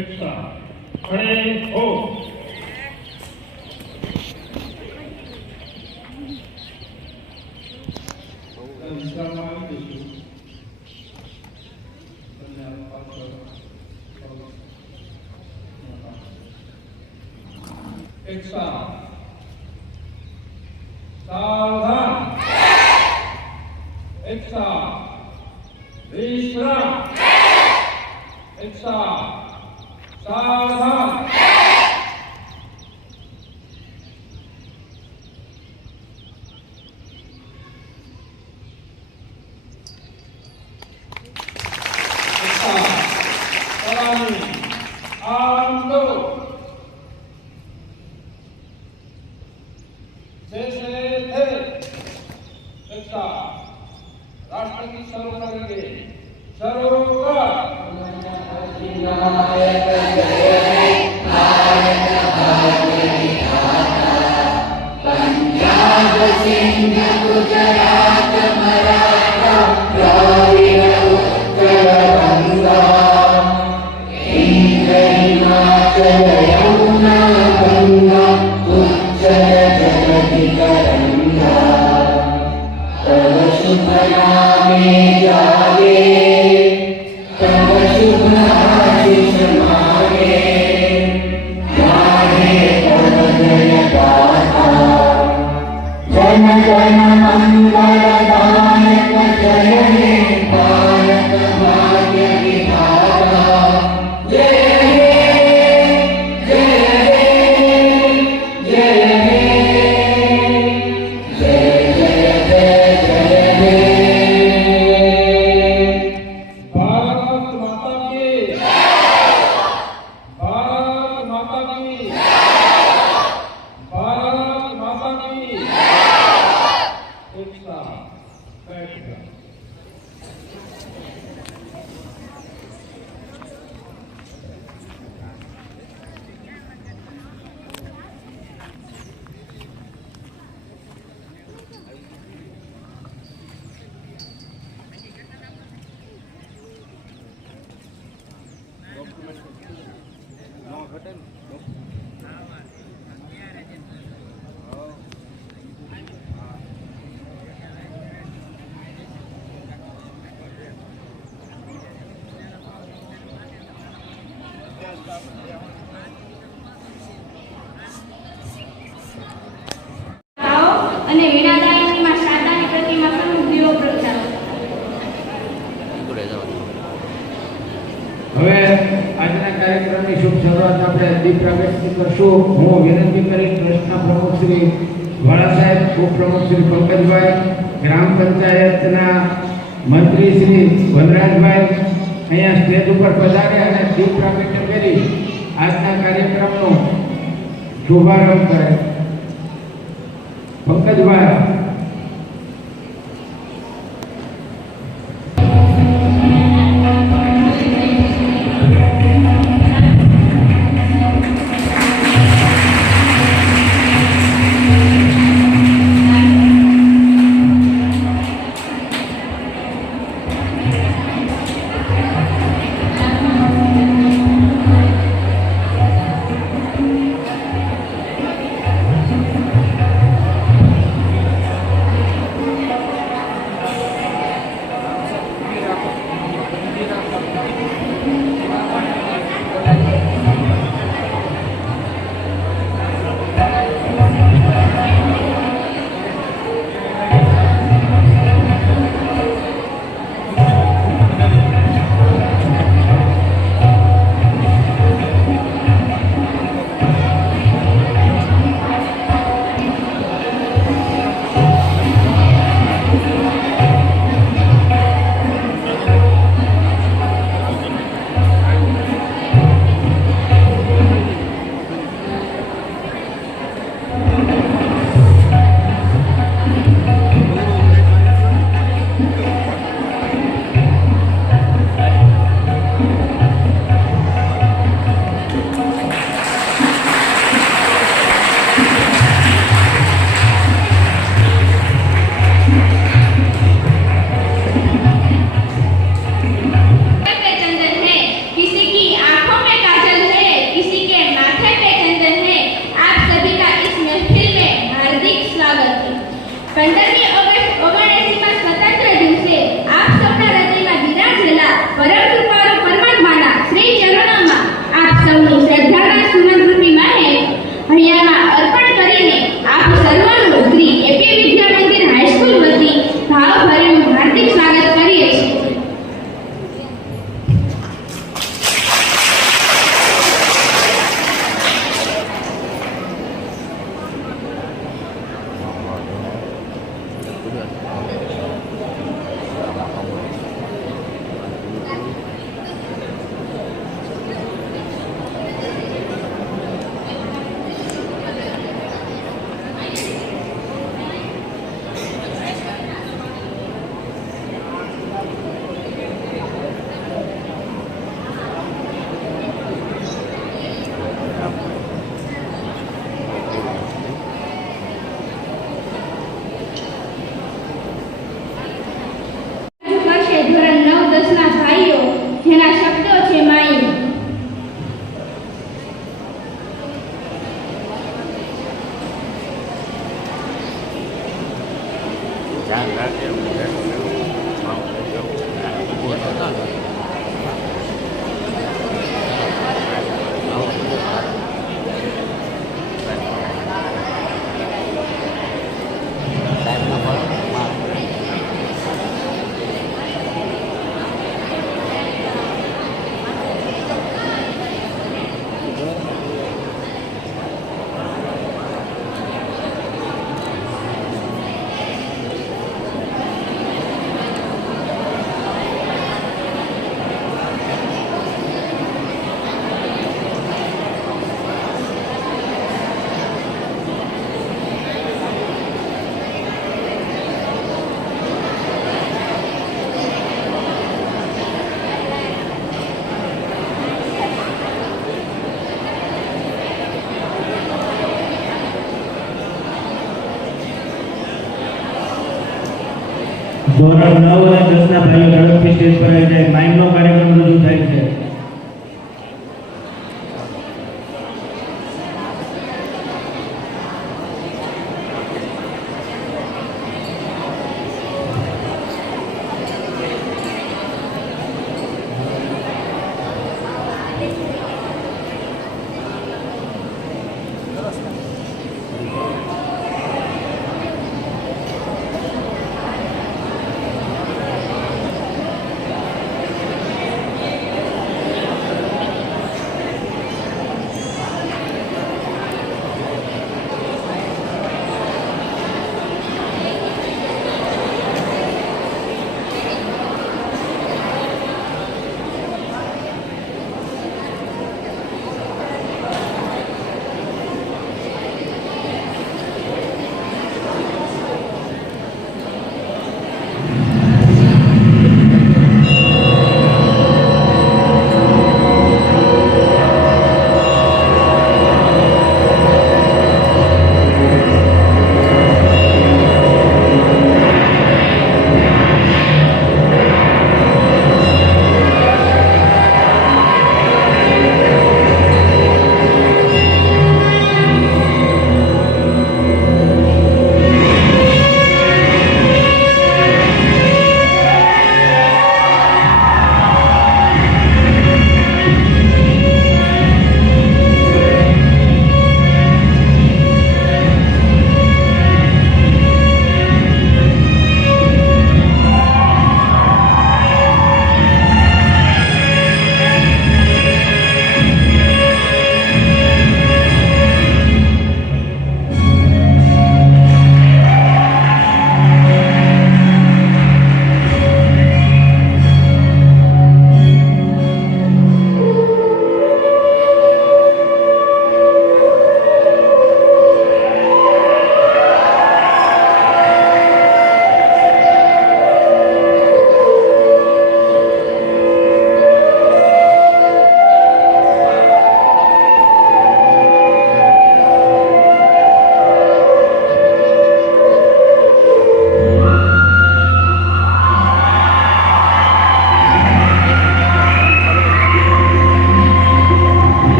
એકતા ખડે હો એકતા સાવધાન એકતા વિશ્રામ એકતા સાવધાન राष्ट्र की शुरू करेंगे शुरू कर पंजाब सिंध गुजरात मराठा द्राविड़ उत्कल गंगा इंद्र हिमाचल यमुना गंगा उच्चल जगति तरंगा तव शुभ नामे जागे तव शुभ आशीष मांगे गाहे तव जय गाथा जन जन मंगल दायक जय हे भारत भाग्य विधाता जय हे जय हे जय हे जय जय जय जय हे भारत माता की भारत माता की भारत माता की एकता बैठ गया અને વીણાદાયની માં શારદાની પ્રતિમા પર દીવો પ્રગટાવો. હવે આજના કાર્યક્રમની શુભ શરૂઆત આપણે દીપ પ્રાગટ્યથી કરશું. હું વિનંતી કરીશ ટ્રસ્ટના પ્રમુખ શ્રી વાળા સાહેબ, ઉપપ્રમુખ શ્રી પંકજભાઈ, ગ્રામ પંચાયતના મંત્રી શ્રી વનરાજભાઈ અહીંયા સ્ટેજ ઉપર પધારે અને દીપ પ્રાગટ્ય કરી આજના કાર્યક્રમનો શુભારંભ કરે. પંકજભાઈ ધોરણ 9 અને 10 ના ભાઈઓ ઝડપથી સ્ટેજ પર આવી જાય. માઇમનો કાર્યક્રમ રજૂ થાય છે.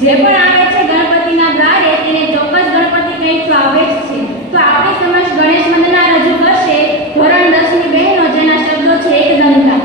જે પણ આવે છે ગણપતિના દ્વારે તેને ચોક્કસ ગણપતિ કંઈક તો આવે જ છે. તો આપણી સમક્ષ ગણેશ વંદના રજૂ કરશે ધોરણ 10 ની બહેનો, જેના શબ્દો છે એક દંતા.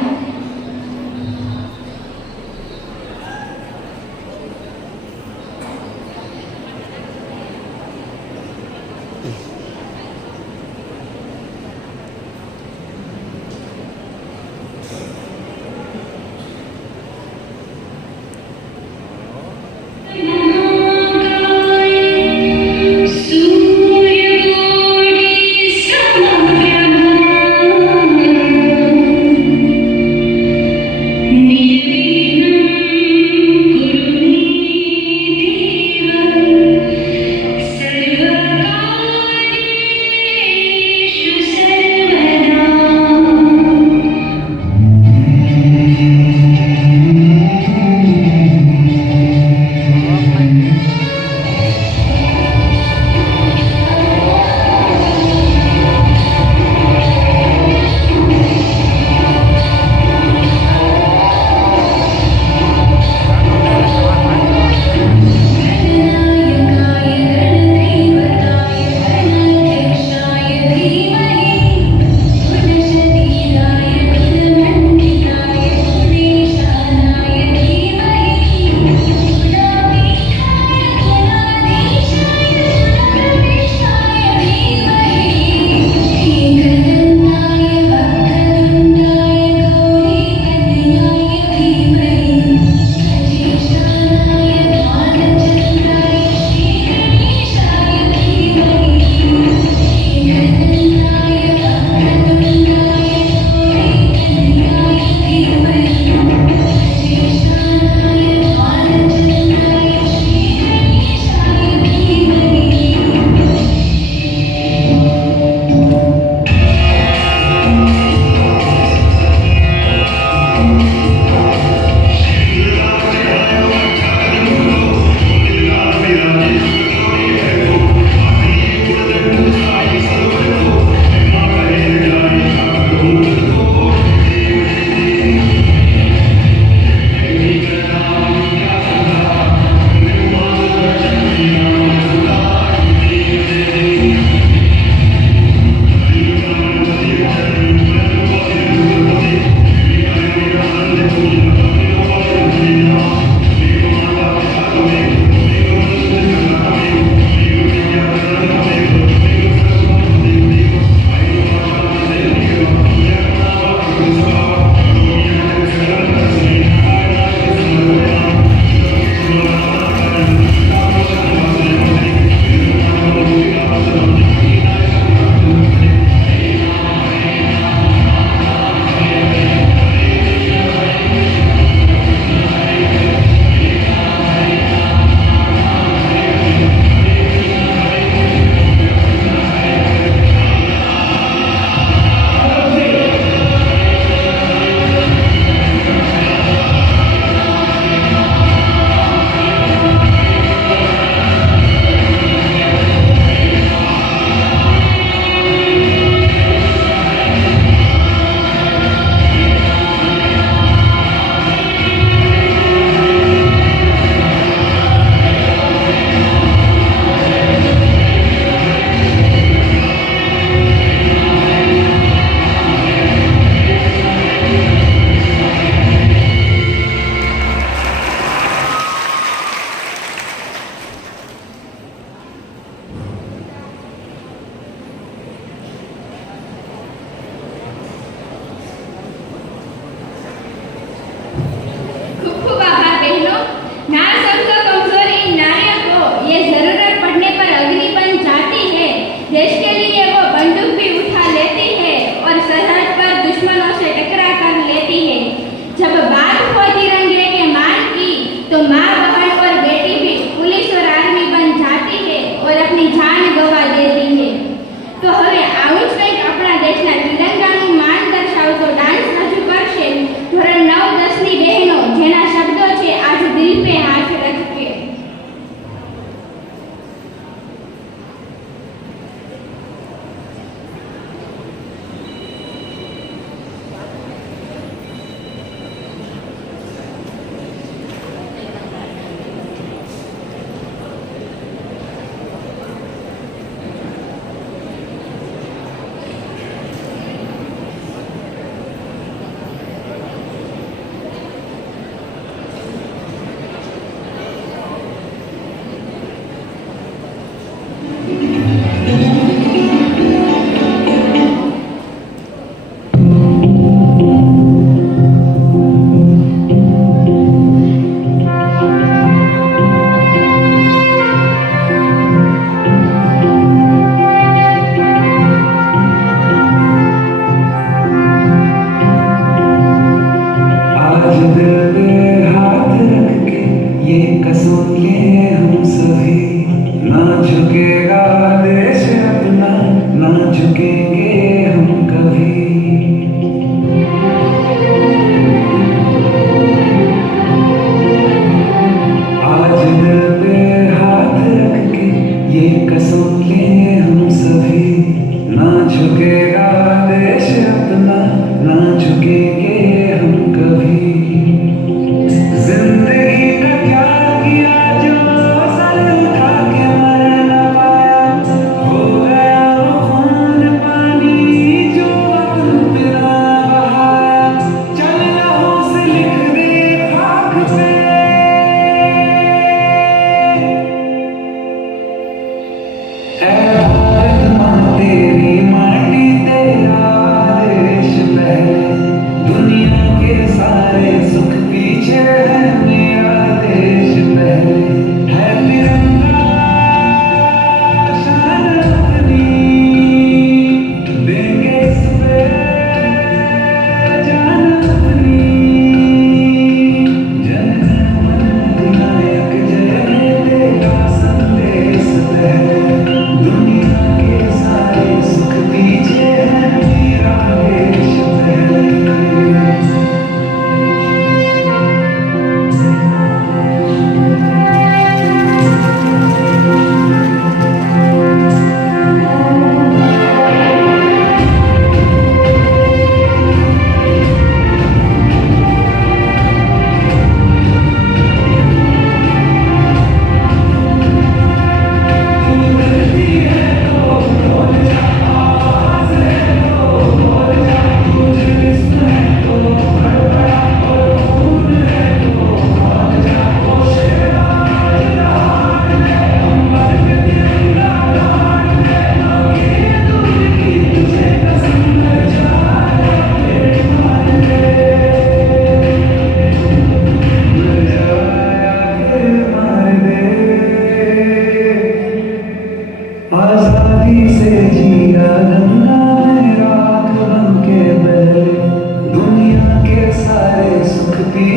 ધોરણ 9-10 ની બહેનો, જેના શબ્દો છે આજ દિલ પે હાથ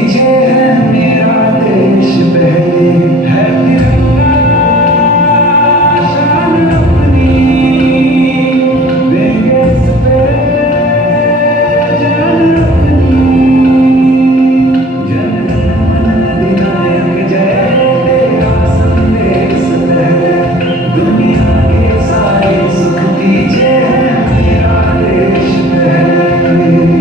पीछे है मेरा देश, पहले है तिरंगा शान अपनी, देंगे इस पे जान अपनी। जननायक जय, तेरा संदेश है, दुनिया के सारे सुख पीछे है मेरा देश पहले।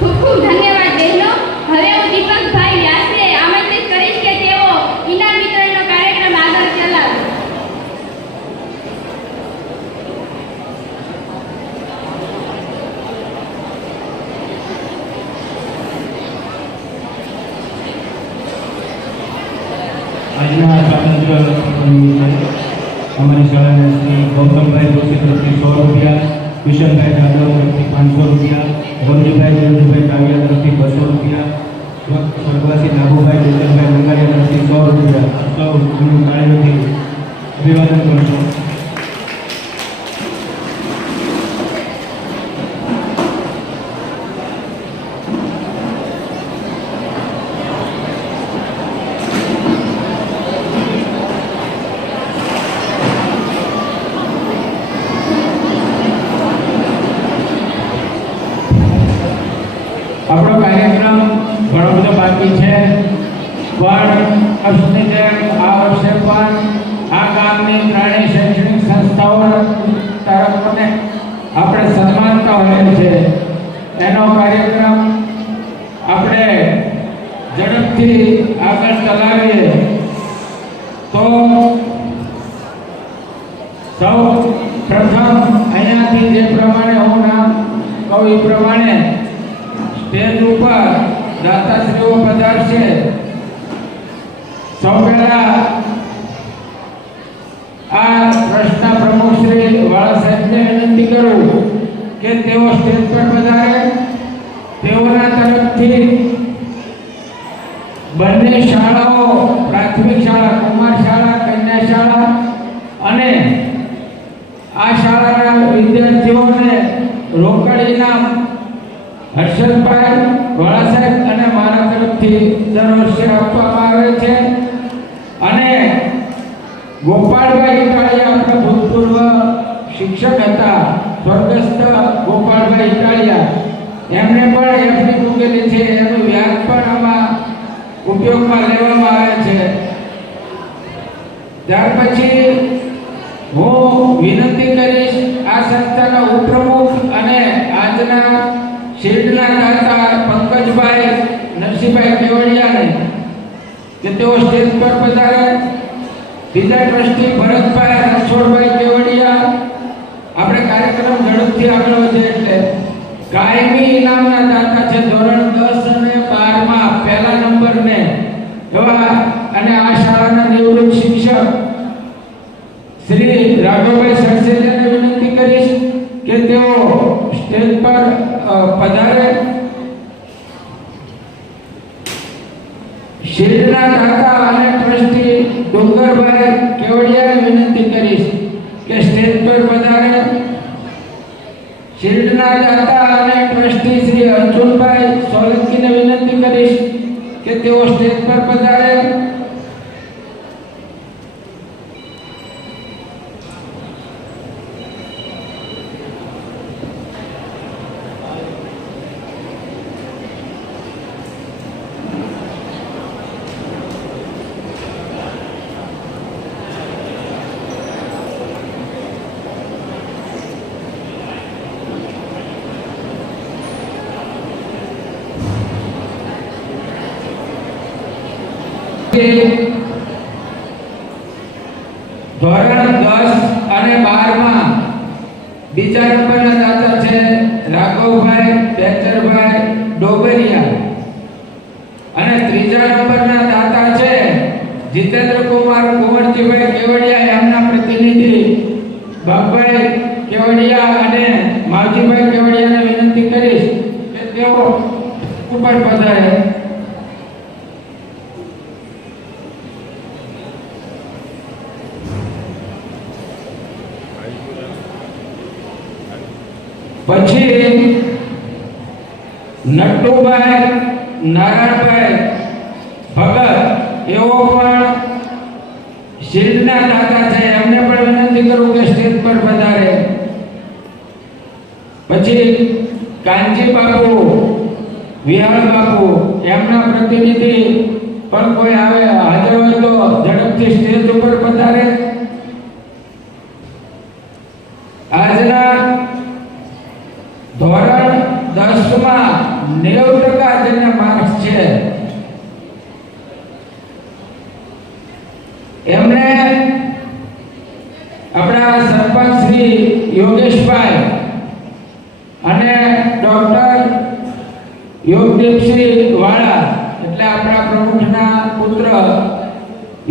ખૂબ ખૂબ ધન્યવાદ બહેનો. હવે હું દીપકભાઈ વ્યાસને આમંત્રિત કરીશ કે તેઓ ઇનામ વિતરણનો કાર્યક્રમ આગળ ચલાવે. આજના સ્વાતંત્ર્ય નિમિત્તે અમારી શાળાના શ્રી ગૌતમભાઈ જોશી તરફથી 100 રૂપિયા, કિશનભાઈ જાદવ તરફથી 500 રૂપિયા, ગૌરીભાઈ દેવજીભાઈ કાવ્યા તરફથી 200 રૂપિયા, સ્વર્ગવાસી નાભુભાઈ દેવજીભાઈ લંગારિયા તરફથી 100 રૂપિયા. સૌનું કાર્યથી અભિવાદન કરશો. આપણો કાર્યક્રમ ઘણો બધો બાકી છે, પણ વર્ષની જેમ આ વર્ષે પણ આ ગામની ત્રણેય શૈક્ષણિક સંસ્થાઓ તરફને આપણે સન્માનતા હોય છે. એનો કાર્યક્રમ આપણે ઝડપથી આગળ ચલાવીએ તો સૌ પ્રથમ અહીંયાથી જે પ્રમાણે હું નામ કહું એ પ્રમાણે સ્ટેજ ઉપર દાતાશ્રીઓ પધારશે. સૌ પહેલા આ ટ્રસ્ટના પ્રમુખ શ્રી વાળા સાહેબને વિનંતી કરું કે તેઓ સ્ટેજ પર પધારે. તેઓના તરફથી બંને શાળાઓ, પ્રાથમિક શાળા કુમાર શાળા, કન્યા શાળા અને આ શાળાના વિદ્યાર્થીઓને રોકડ ઇનામ હર્ષદભાઈ વાળા સાહેબ અને મારા તરફથી દર વર્ષે આપવામાં આવે છે. અને ગોપાળભાઈ ઇટાળિયા આપણા ભૂતપૂર્વ શિક્ષક હતા, સ્વર્ગસ્થ ગોપાળભાઈ ઇટાળિયા, એમને પણ એફડી મૂકેલી છે, એનું વ્યાજ પણ આમાં ઉપયોગમાં લેવામાં આવે છે. ત્યાર પછી હું વિનંતી કરીશ આ સંસ્થાના ઉપપ્રમુખ અને આજના શિલ્ડના દાતા પંકજભાઈ નરસિંહભાઈ કેવડિયાને કે તેઓ સ્ટેજ પર પધારે. બીજા ટ્રસ્ટી ભરતભાઈ રણછોડભાઈ કેવડિયા. આપણે કાર્યક્રમ ઝડપથી આગળ વધે એટલે કાયમી ઇનામના દાતા છે ધોરણ 10 અને 12માં પહેલા નંબરને એવા અને આ શાળાના નિવૃત્ત શિક્ષક શ્રી રાઘવભાઈ સરસેલિયાને વિનંતી કરીશ કે તેઓ સ્ટેજ પર પધારે. શિલ્ડના દાતા અને ટ્રસ્ટી ડુંગરભાઈ કેવડિયાને વિનંતી કરીશ કે સ્ટેજ પર પધારે. શિલ્ડના દાતા અને ટ્રસ્ટી શ્રી અર્જુનભાઈ સોલંકીને વિનંતી કરીશ કે તેઓ સ્ટેજ પર પધારે. ધોરણ 10 અને 12 માં બીજા નંબરના દાતા છે રાઘવભાઈ બેચરભાઈ ડોબરિયા અને ત્રીજા નંબરના દાતા છે જીતેન્દ્રકુમાર કુંવરજીભાઈ કેવડિયા. એમના પ્રતિનિધિ બાપભાઈ કેવડિયા અને માવજીભાઈ કેવડિયાને વિનંતી કરીશ કે તેઓ ઉપર પધારે. પછી નટુભાઈ નારાયણભાઈ ભગત એવો પણ શિલ્ડના દાતા છે. એમને પણ વિનંતી કરું કે સ્ટેજ પર પધારે. પછી કાનજી બાપુ વિહાળ બાપુ એમના પ્રતિનિધિ પણ કોઈ આવે હાજર હોય તો ઝડપથી સ્ટેજ ઉપર પધારે. આજના ધોરણ 10 માં 90% જેને માર્ક્સ છે એમને આપણા સરપંચ શ્રી યોગેશભાઈ અને ડોક્ટર યોગદીપસિંહ વાળા એટલે આપણા પ્રમુખના પુત્ર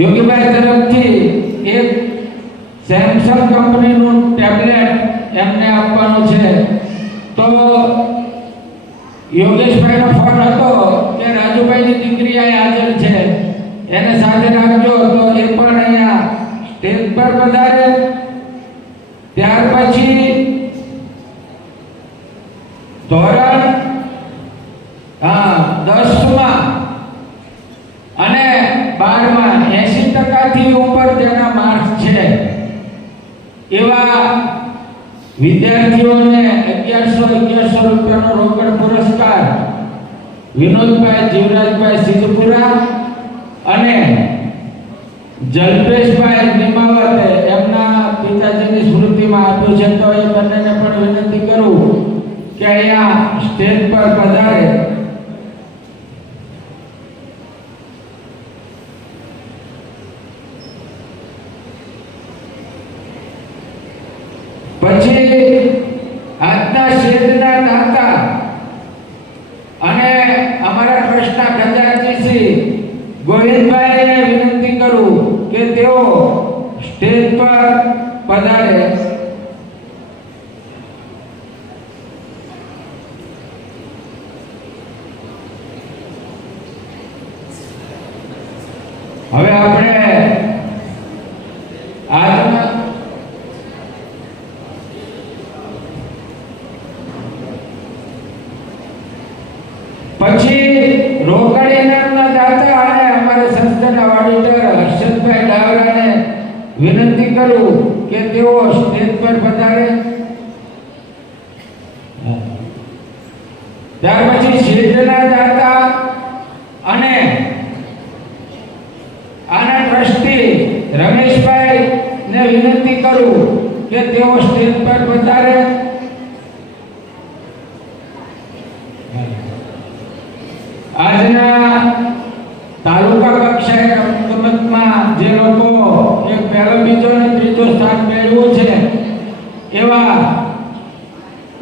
યોગીભાઈ તરફથી એક સેમસંગ કંપનીનું ટેબ્લેટ એમને આપવાનું છે. તો યોગેશભાઈનો ફોન હતો કે રાજુભાઈની દીકરી અહીં હાજર છે, એને સાથે રાખજો. તો એ પણ અહીંયા સ્ટેજ પર પધારે. ત્યાર પછી ધોરણ 10 માં અને 12 માં 80% થી ઉપર જેના માર્ક્સ છે એવા વિદ્યાર્થીઓને 1100 રૂપિયાનો રોકડ પુરસ્કાર વિનોદભાઈ જીવરાજભાઈ સિદ્ધપુરા અને જલ્પેશભાઈ નિમાવતે એમના પિતાજીની સ્મૃતિમાં આપ્યું છે. તો એ બંનેને પણ વિનંતી કરું કે અહીંયા સ્ટેજ પર પધારે. પછી આજના શેડના દાતા અને અમારા ટ્રસ્ટના ખજાનચી શ્રી ગોવિંદભાઈને વિનંતી કરું કે તેઓ સ્ટેજ પર પધારે. હવે આપણે આજના પછી રોકડ ઇનામના દાતા અને અમારા સંસ્થાના ઓડિટર હર્ષદભાઈ ડાવરાને વિનંતી કરું કે તેઓ સ્ટેજ પર પધારે. ત્યાર પછી શિલ્ડના દાતા અને આના ટ્રસ્ટી રમેશભાઈ ને વિનંતી કરું કે તેઓ સ્ટેજ પર પધારે. આજના તાલુકા કક્ષાએ રમતમાં જે લોકો એક પહેલો બીજો અને ત્રીજો સ્થાન મેળવ્યું છે એવા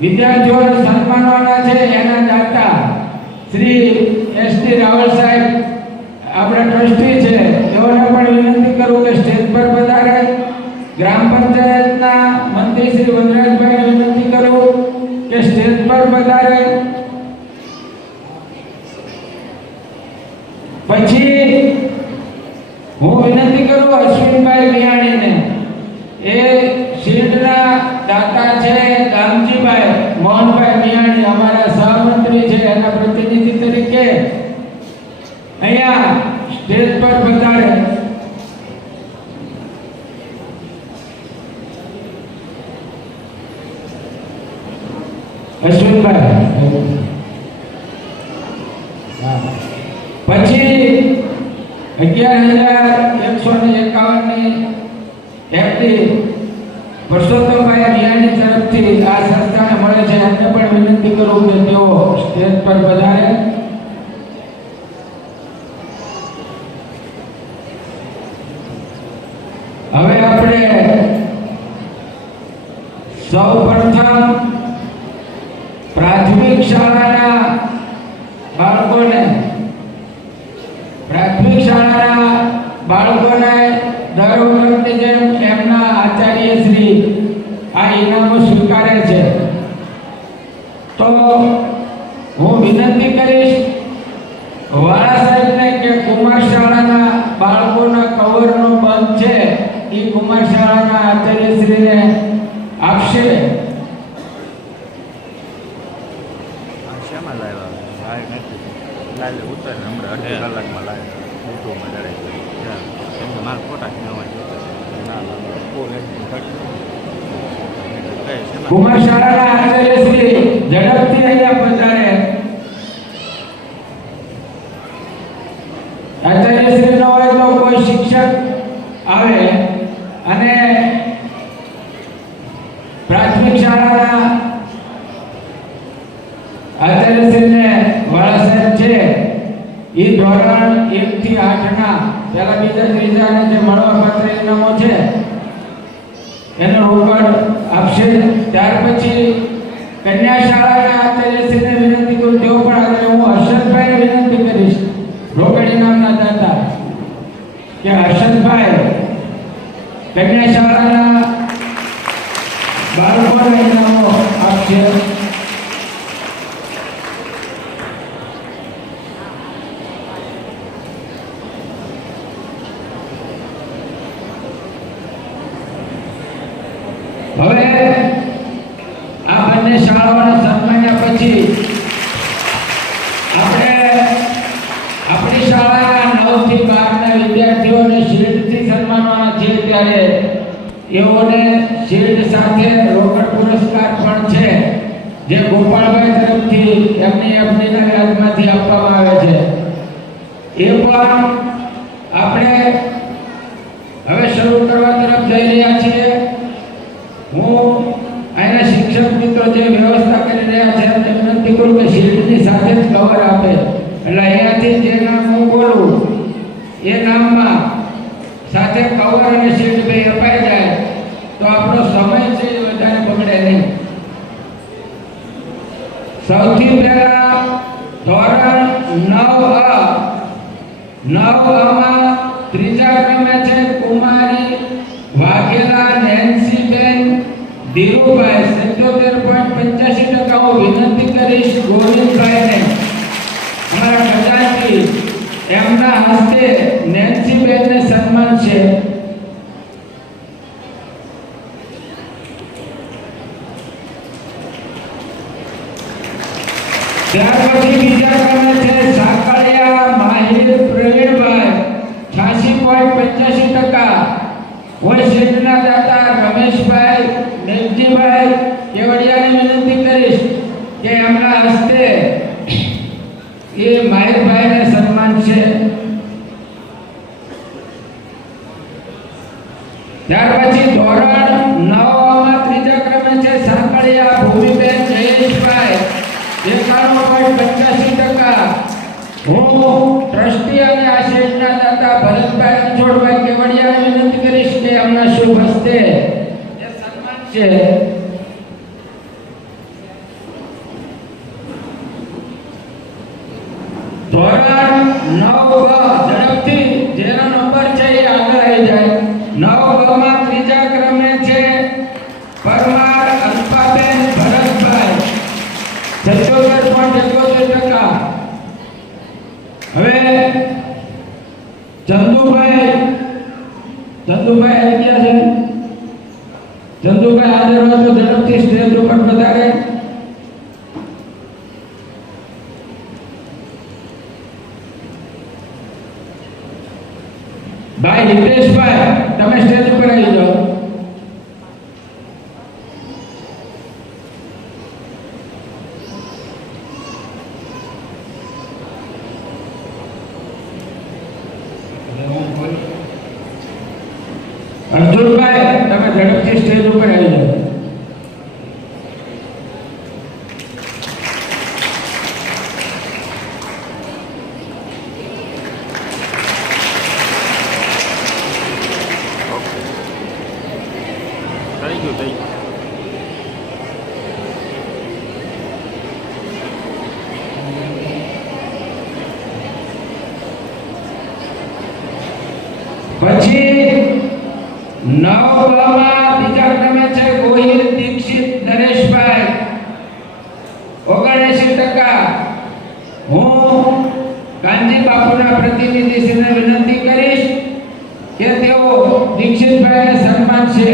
વિદ્યાર્થીઓને સન્માનવાના છે. એના દાતા શ્રી એસટી રાવલ સાહેબ આપણા ટ્રસ્ટી છે, તેઓને પણ વિનંતી કરું કે સ્ટેજ પર પધારે. ગ્રામ પંચાયતના મંત્રી શ્રી વનરાજભાઈને વિનંતી કરું કે સ્ટેજ પર પધારે. પછી હું વિનંતી કરું અશ્વિનભાઈ મિયાણીને, એ શિલ્ડના દાતા છે ગામજીભાઈ મોહનભાઈ મિયાણી, અમારા સહમંત્રી છે, એના પ્રતિનિધિ તરીકે અહીંયા સ્ટેજ પર પધારે. અશ્વિનભાઈ. પછી 11,151 ની એફડી પરસોત્તમભાઈ મિયાણી તરફથી આ સંસ્થાને મળે છે. એમને પણ વિનંતી કરું કે તેઓ સ્ટેજ પર પધારે. હવે આપણે સૌપ્રથમ પ્રાથમિક શાળાના બાળકોને દર વખતની જેમ એમના આચાર્ય શ્રી આ ઇનામો સ્વીકારે છે. તો હું વિનંતી કરીશ વાળા સાહેબને કે કુમાર શાળાના બાળકોના કવરનો બંધ છે એ કુમાર શાળાના આચાર્ય શ્રીને આપશે. શામાં લાવ્યા લાલ ઉતર હમણાં અડધી કલાકમાં લાવ્યા યુટ્યુબમાં ચડાવી મારા ફોટા કુમાર શાળાના આચાર્ય શ્રી ઝડપથી અહીંયા પધારે. આચાર્ય શ્રી ન હોય તો કોઈ શિક્ષક આવે અને પ્રાથમિક શાળાના આચાર્ય શ્રીને વાળા સાહેબ છે એ ધોરણ 1 થી 8 ના પહેલા બીજા ત્રીજા અને જે મળવાપાત્ર ઇનામો છે એનો રોકડ આપશે. ત્યાર પછી કન્યા શાળાના આચાર્યશ્રીને વિનંતી કરું તેઓ પણ આગળ. હું હર્ષદભાઈને વિનંતી કરીશ રોકડ ઇનામના દાતા કે હર્ષદભાઈ કન્યા શાળાના બાળકોને ઇનામો આપશે. હવે આ બંને શાળાઓના સન્માન્યા પછી આપણે આપણી શાળાના 9 થી 12 ના વિદ્યાર્થીઓને શિલ્ડથી સન્માનવાના છે. ત્યારે એઓને શિલ્ડ સાથે રોકડ પુરસ્કાર પણ છે જે ગોપાળભાઈ તરફથી એમની યાદમાંથી આપવામાં આવે છે. એ પણ આપણે હવે શરૂ કરવા તરફ જઈ રહ્યા છીએ. હું અહીંના શિક્ષક મિત્રો જે વ્યવસ્થા કરી રહ્યા છે એમને વિનંતી કરું કે શિલ્ડની સાથે જ કવર આપે. એટલે અહીંયાથી જે નામ હું બોલું એ નામમાં સાથે કવર અને શિલ્ડ બે અપાઈ જાય તો આપણો સમય છે એ વધારે બગડે નહીં. સૌથી પહેલા ધોરણ 9 ત્રીજા ક્રમે છે કુમારી વાઘેલા નેન્સીબેન ધીરુભાઈ 77.85%. હું વિનંતી કરીશ ગોવિંદભાઈને અમારા ખજાનચી એમના હસ્તે નેન્સીબેનને સન્માન છે. ત્યાર પછી બીજા ક્રમે છે સાકળિયા માહિર પ્રવીણભાઈ 86.85%. હું શિલ્ડના દાતા રમેશભાઈ મેઘજીભાઈ કેવડિયાને વિનંતી કરીશ કે એમના હસ્તે એ માહિરભાઈને સન્માન છે. ત્યાર પછી ધોરણ 9 ત્રીજા ક્રમે છે સાકળિયા ભૂમિબેન જયેશભાઈ 91.85%. હું ટ્રસ્ટી અને આ શિલ્ડના દાતા ભરતભાઈ રણછોડભાઈ કેવડિયાને વિનંતી કરીશ કે એમના શુભ હસ્તે એ સન્માન છે. ધોરણ 9 ઝડપથી જેનો નંબર છે એ આગળ આવી જાય. 9 માં ત્રીજા ક્રમે છે પરમાર અલ્પાબેન ભરતભાઈ 76.71%. હવે ચંદુભાઈ આવી ગયા છે? ચંદુભાઈ હાજર હોય તો ઝડપથી સ્ટેજ ઉપર પધારે. ભાઈ હિતેશભાઈ, તમે સ્ટેજ ઉપર આવી જાઓ. અર્જુનભાઈ, તમે ઝડપથી સ્ટેજ ઉપર આવી જાઓ. થઈ ગયું. પછી 9 બીજા ક્રમે છે ગોહિલ દીક્ષિત નરેશભાઈ, 79%. હું કાનજી બાપુના પ્રતિનિધિશ્રીને વિનંતી કરીશ કે તેઓ દીક્ષિતભાઈને સન્માનશે.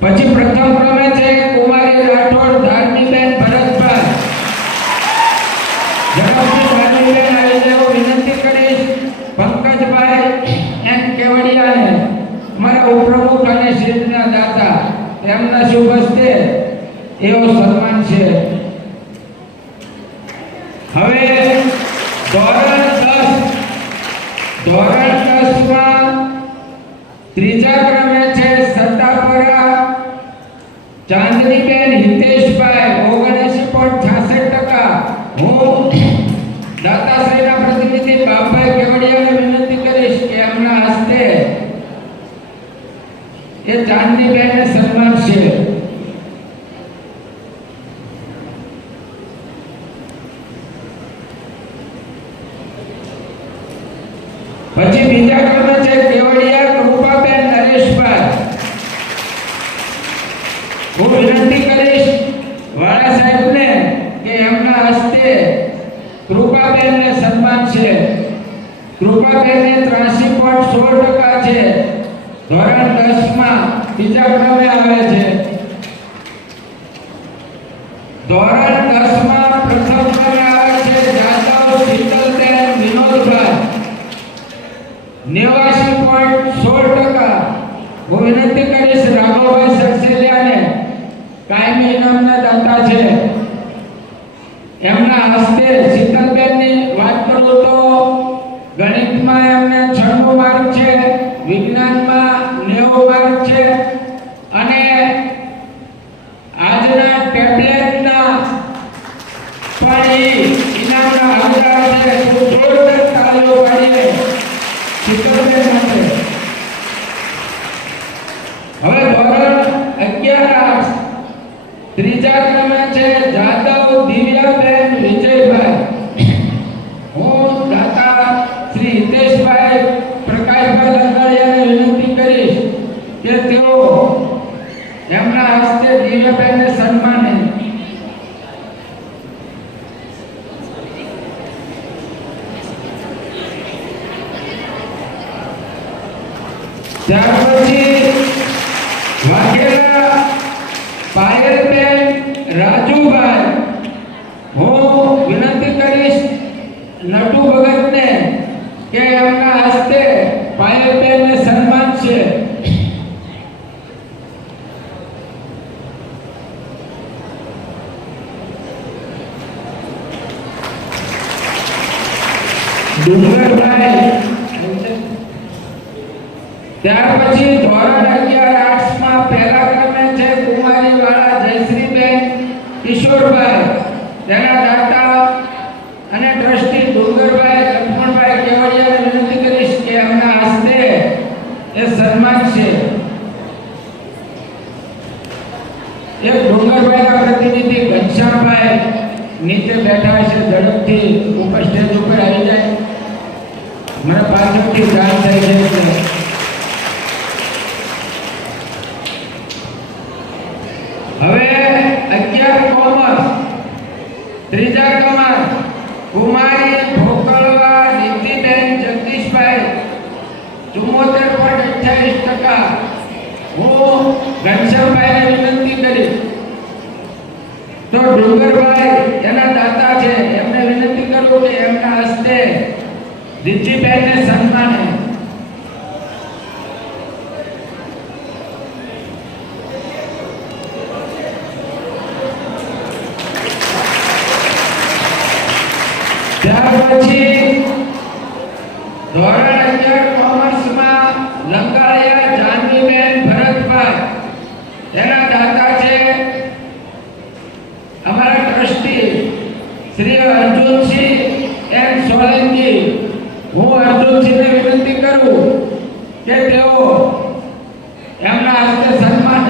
પછી પ્રથમ ક્રમે છે કુમારી રાઠોડ ધાર્મીબેન ભરતભાઈ. ઝડપથી ધાર્મીબેન આવી જવું વિનંતી કરીશ. પંકજભાઈ એન કેવડિયાને અમારા ઉપપ્રમુખ અને શિલ્પના દાતા, તેમના શુભ હસ્તે એવો સન્માન છે. હવે ધોરણ 10 માં ત્રીજા ક્રમે છે સત્તાપરા ચાંદનીબેન હિતેશભાઈ, 79.66%. હું દાતાશ્રીના પ્રતિનિધિ બાપભાઈ કેવડિયાને વિનંતી કરીશ કે એમના હસ્તે એ ચાંદનીબેનને સન્માનશે. પછી બીજા ક્રમે છે કેવડિયા કૃપાબેન નરેશભાઈ. હું વિનંતી કરીશ વાળા સાહેબને કે એમના હસ્તે કૃપાબેનને સન્માનશે. કૃપાબેનને 83.16% છે. ધોરણ 10 માં બીજા ક્રમે આવે છે. ધોરણ 10 માં પ્રથમ ક્રમે આવે છે જાદવ શીતલબેન વિનોદભાઈ, 89.16%. હું વિનંતી કરીશ રાઘવભાઈ સરસેલિયાને, કાયમી ઇનામના દાતા છે, એમના હસ્તે શીતલબેનની વાત કરું તો ગણિતમાં એમને 96 માર્ક છે, વિજ્ઞાનમાં 90 માર્ક છે અને આજના ટેબ્લેટના પણ ઇનામના હકદાર છે. જોરદાર તાળીઓ પાડીને શીતલબેન માટે. હવે ધોરણ 11 ત્રીજા ક્રમે છે જાદવ દિવ્યાબેન વિજયભાઈ. હું દાતા શ્રી હિતેશભાઈ પ્રકાશભાઈ લંગાડિયાને વિનંતી કરીશ કે તેઓ એમના હસ્તે દિવ્યાબેનને સન્માને. ત્યાર પછી વાઘેલા પાયલબેન રાજુભાઈ. હું વિનંતી કરીશ નટુ ભગતને કે એમના હસ્તે પાયલબેનને સન્માન છે. ડુંગરભાઈ. ત્યાર પછી ધોરણ 11 આર્ટ્સમાં પહેલા ક્રમે છે કુમારી વાળા જયશ્રીબેન કિશોરભાઈ, તેના દાતા અને ટ્રસ્ટી ડુંગરભાઈ લક્ષ્મણભાઈ કેવડિયાને વિનંતી કરીશ કે એમના હસ્તે એ સન્માન છે. એક ડુંગરભાઈના પ્રતિનિધિ ઘનશ્યામભાઈ નીચે બેઠા છે, ઝડપથી ઉપર સ્ટેજ ઉપર આવી જાય. મને પાછળથી જાણ થઈ છે. હવે 11 કોમર્સ ત્રીજા ક્રમાંક કુમારી ભોકળવા ઘનશ્યામભાઈને વિનંતી કરી. તો ડુંગરભાઈ એના દાતા છે, એમને વિનંતી કરું કે એમના હસ્તે રીતિબેનને સન્માને. ત્યાર પછી ધોરણ 11 કોમર્સમાં લંકાળિયા જાનવીબેન ભરતભાઈ, એના દાતા છે અમારા ટ્રસ્ટી શ્રી અર્જુનસિંહ એમ સોલંકી. હું અર્જુનસિંહને વિનંતી કરું કે તેઓ એમના હસ્તે સન્માન.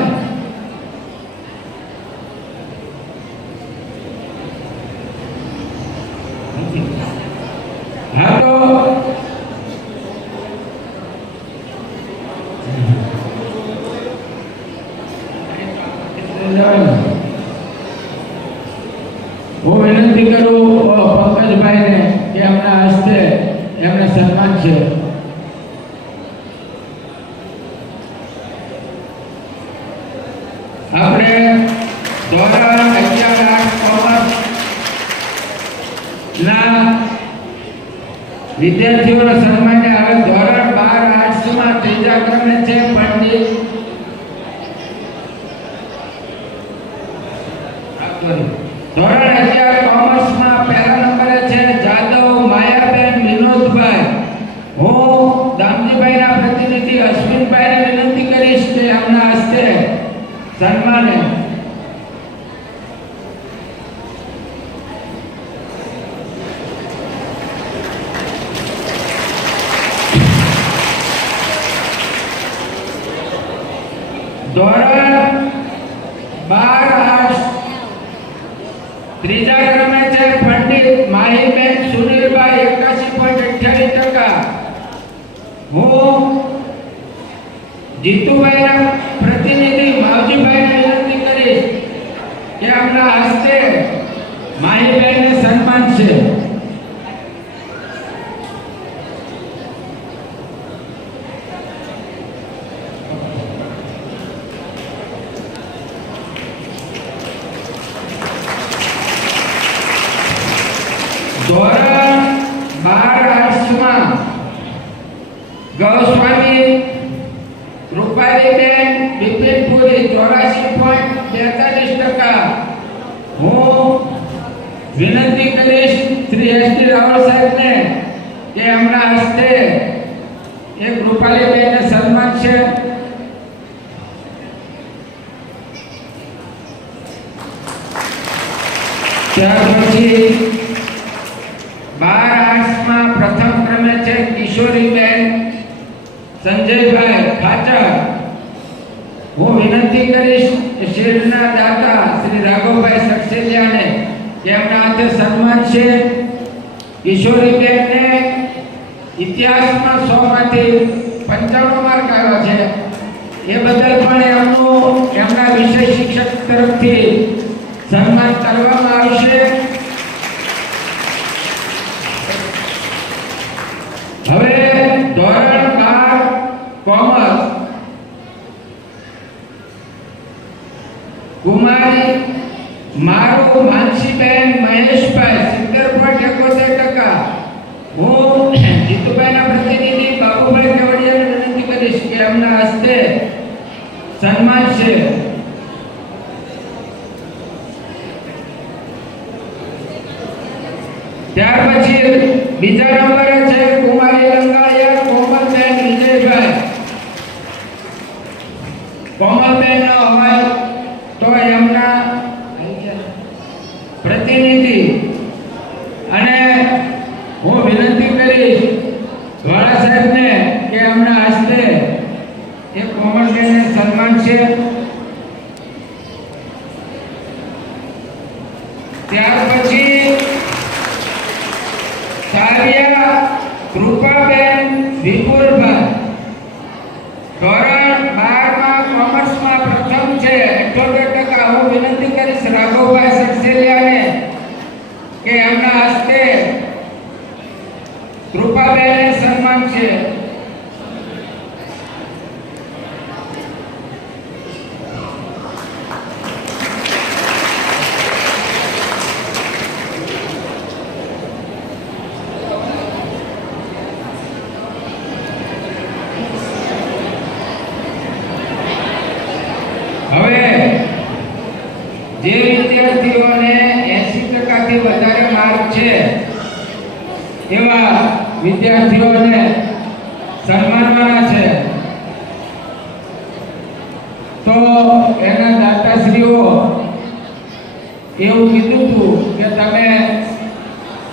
હા તો હું વિનંતી કરું પંકજભાઈને કે એમના હસ્તે એમને સન્માન છે. આપણે ધોરણ 11 કોમર્સ ના વિદ્યાર્થીઓનો સન્માન. હવે ધોરણ 12 આર્ટ્સમાં ત્રીજા ક્રમે છે પંડિત ધોરણ 11 કોમર્સમાં પહેલા નંબરે છે જાદવ માયાબેન વિનોદભાઈ. હું દામજીભાઈના પ્રતિનિધિ અશ્વિનભાઈને વિનંતી કરીશ કે એમના હસ્તે સન્માને. ધોરણ 12 આર્ટ્સ ત્રીજા ક્રમે છે પંડિત માહીબેન સુનિલભાઈ 81.28%. હું જીતુભાઈના પ્રતિનિધિ માવજીભાઈને વિનંતી કરીશ કે એમના હસ્તે માહીબેનને સન્માન છે. ધોરણ 12 આર્ટ્સમાં ગૌસ્વામી રૂપાલીબેન બિપિનપુરી 84.42%. હું વિનંતી કરીશ શ્રી એસટી રાવળ સાહેબને કે એમના હસ્તે એક રૂપાલીબેનને સન્માન છે. ત્યાર પછી 12 આર્ટ્સમાં પ્રથમ ક્રમે છે કિશોરીબેન સંજયભાઈ ખાચર. હું વિનંતી કરીશ શિલ્ડના દાતા શ્રી રાઘવભાઈ સક્સેલિયાને કે એમના હાથે સન્માન છે. કિશોરીબેનને ઇતિહાસમાં 100 માંથી 95 માર્ક આવ્યા છે. એ બદલ પણ એમના વિષય શિક્ષક તરફથી સન્માન કરવામાં આવશે. હવે ધોરણ 12 કોમર્સ કુમારી મારું માનસીબેન મહેશભાઈ 70.71%. હું જીતુભાઈના પ્રતિનિધિ બાબુભાઈ કેવડિયાને વિનંતી કરીશ કે એમના હસ્તે સન્માન છે. ત્યાર પછી બીજા નંબરે છે કુમારી લંગાળિયા કોમલબેન વિજયભાઈ. કોમલબેન ન હોય તો એમના પ્રતિનિધિ. અને હું વિનંતી કરીશ વાળા સાહેબને કે એમના હસ્તે એ કોમલબેનને સન્માન છે. ત્યાર પછી સારિયા કૃપાબેન વિપુલભાઈ ધોરણ 12 કોમર્સમાં પ્રથમ છે 78%. હું વિનંતી કરીશ રાઘવભાઈ સક્સેલિયાને કે એમના હસ્તે કૃપાબેનને સન્માન છે. ટકાથી વધારે માર્ક છે એવા વિદ્યાર્થીઓને સન્માનવાના છે. તો એના દાતાશ્રીઓ એવું કીધું હતું કે તમે